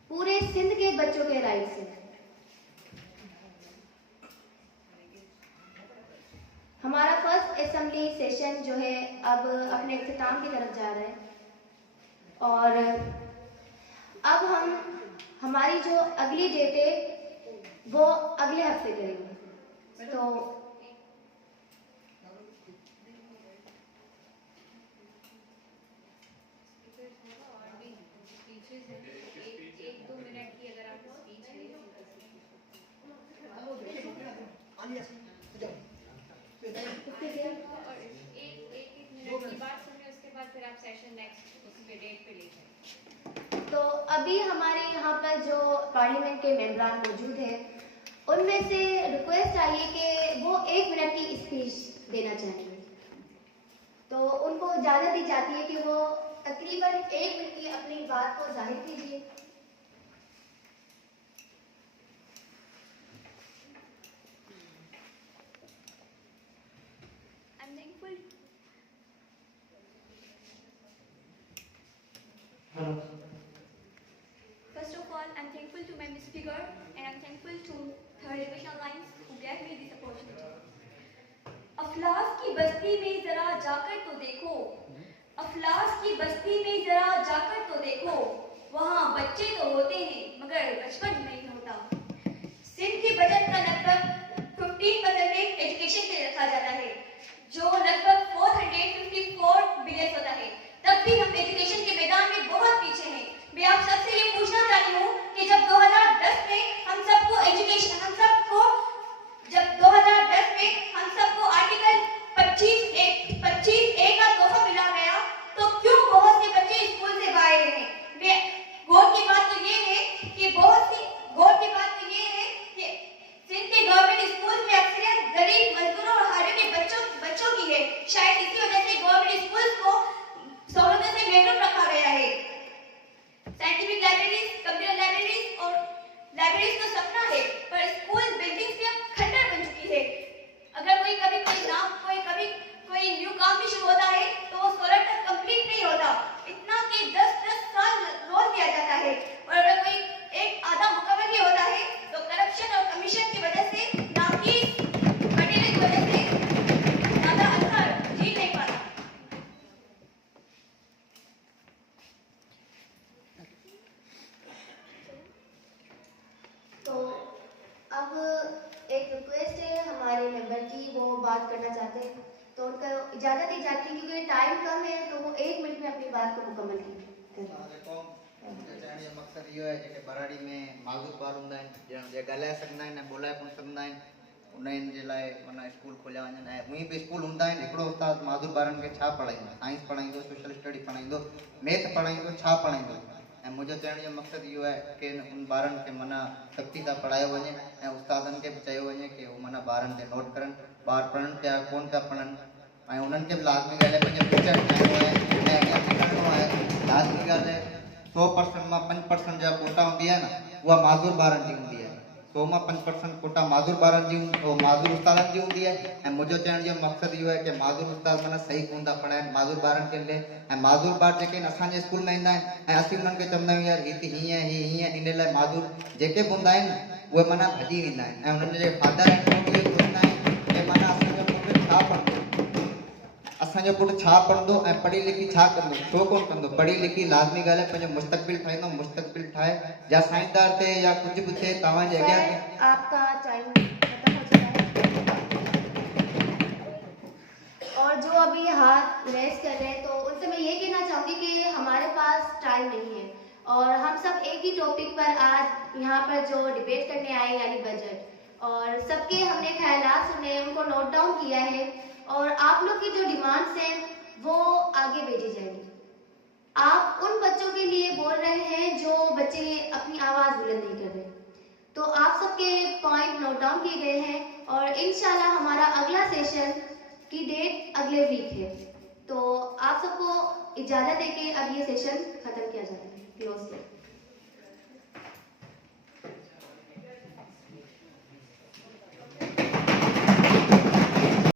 पूरे सिंध के बच्चों के राइट्स हैं। हमारा फर्स्ट असेंबली सेशन जो है अब अपने इख्तिताम की तरफ जा रहा है और अब हमारी जो अगली डेट है वो अगले हफ्ते करेंगे। तो तो अभी हमारे यहाँ पर जो पार्लियामेंट के मेंबरान मौजूद हैं उनमें से रिक्वेस्ट आई है कि वो 1 मिनट की स्पीच देना चाहेंगे, तो उनको इजाज़त दी जाती है कि वो तकरीबन 1 मिनट की अपनी बात को जाहिर कीजिए। First of all, I'm thankful to my Miss Figure and I'm thankful to Third Education Alliance who gave me this opportunity. अफलास की बस्ती में जरा जाकर तो देखो, अफलास की बस्ती में जरा जाकर तो देखो, वहाँ बच्चे तो होते हैं मगर बचपन नहीं होता। सिंध के बजट का लगभग 15% एजुकेशन के लिए रखा जाता है, जो लगभग 454 बिलियन होता है। तब भी हम एजुकेशन के मैदान में बहुत पीछे हैं। मैं आप सबसे ये पूछना चाहती हूँ कि जब 2010 में हम सबको आर्टिकल 25A का तोहफा मिला गया, तो क्यों बहुत से बच्चे स्कूल से बाहर हैं? गौर की बात तो ये है कि सिंध के गवर्नमेंट स्कूल में अक्सर गरीब मजदूरों और हारे के बच्चों की है। शायद इसी वजह से गवर्नमेंट स्कूल को सहूलतों से महरूम रखा गया है। साइंटिफिक लाइब्रेरीज, कंप्यूटर लाइब्रेरीज और लाइब्रेरीज तो सपना है, पर स्कूल बिल्डिंग्स में अब खंडर बन चुकी है। अगर कोई न्यू काम भी शुरू होता है तो वो 16 तक कंप्लीट नहीं होता, इतना कि 10 साल रोक दिया जाता है। और अगर कोई एक आधा मुकम्मल भी होता है तो करप्शन और कमीशन की वजह से, नाक़ीस मटेरियल की वजह से आधा अच्छा जी नहीं पाता। तो अब एक रिक्वेस्ट है हमारे मेंबर की, वो बात करना चाहते हैं तो उनको इजाज़त दी जाती है क्योंकि टाइम कम है, तो वो 1 मिनट में अपनी बात को मुकम्मल करें। मक़सद इहो आहे जेके बराड़ी में माज़ूर ॿार हूंदा आहिनि, जे ॻाल्हाए सघंदा आहिनि ऐं ॿोलाए कोन सघंदा आहिनि, उन्हनि जे लाइ माना स्कूल खोलिया वञनि। ऐं उहे बि स्कूल हूंदा आहिनि, हिकिड़ो उस्ताद माज़ूर ॿारनि खे छा पढ़ाईंदो, साइंस पढ़ाईंदो, सोशल स्टडी पढ़ाईंदो, मैथ पढ़ाईंदो, छा पढ़ाईंदो। ऐं मुंहिंजो चवण जो मक़सदु इहो आहे की उन ॿारनि खे माना सख़्ती सां पढ़ायो वञे ऐं उस्तादनि खे बि चयो वञे कि उहो माना ॿारनि ते नोट करनि, ॿार पढ़नि पिया कोन पिया पढ़नि, ऐं उन्हनि खे बि लाज़मी ॻाल्हि आहे पंहिंजो फ्यूचर ठाहिणो आहे ऐं अॻियां निकिरणो आहे। लाज़मी ॻाल्हि आहे 100% मां 5% जा कोटा हूंदी आहे न, उहा माज़ूर ॿारनि जी हूंदी आहे। 100 मां 5% कोटा माज़ूर ॿारनि जी, माज़ूर उस्तादनि जी हूंदी आहे। ऐं मुंहिंजो चवण जो मक़सदु इहो आहे कि माज़ूर उस्ताद माना सही कोन था पढ़ाइनि माज़ूर ॿारनि खे लिए। ऐं माज़ूर ॿार जेके असांजे स्कूल में ईंदा आहिनि ऐं असीं उन्हनि खे चवंदा आहियूं यार हीअ हीअं, इन लाइ माज़ूर जेके बि हूंदा आहिनि उहे माना भॼी वेंदा आहिनि ऐं उन्हनि जे फादर आहिनि उहे सोचंदा आहिनि कि माना असांजो पुटु छा पढ़ंदो ऐं पढ़ी लिखी छा कंदो, छो कोन कंदो। पढ़ी लिखी लाज़मी ॻाल्हि आहे पंहिंजो मुस्तक़बिल ठाहींदो, मुस्तक़बिल ठाहे या साइंसदान थिए या कुझु बि थिए तव्हांजे अॻियां। आपका टाइम खत्म हो चुका है और जो अभी हाथ रेस कर रहे हैं तो उनसे मैं ये कहना चाहूँगी कि हमारे पास टाइम नहीं है और हम सब एक ही टॉपिक पर आज यहाँ पर जो डिबेट करने आए यानी बजट, और सबके हमने ख्यालात सुने, उनको नोट डाउन किया है और आप लोग की जो डिमांड्स हैं वो आगे भेजी जाएगी। आप उन बच्चों के लिए बोल रहे हैं जो बच्चे अपनी आवाज़ बुलंद नहीं कर रहे, तो आप सबके पॉइंट नोट डाउन किए गए हैं और इंशाल्लाह हमारा अगला सेशन की डेट अगले वीक है। तो आप सबको इजाज़त है कि अब ये सेशन ख़त्म किया जाता है, क्लोज किया।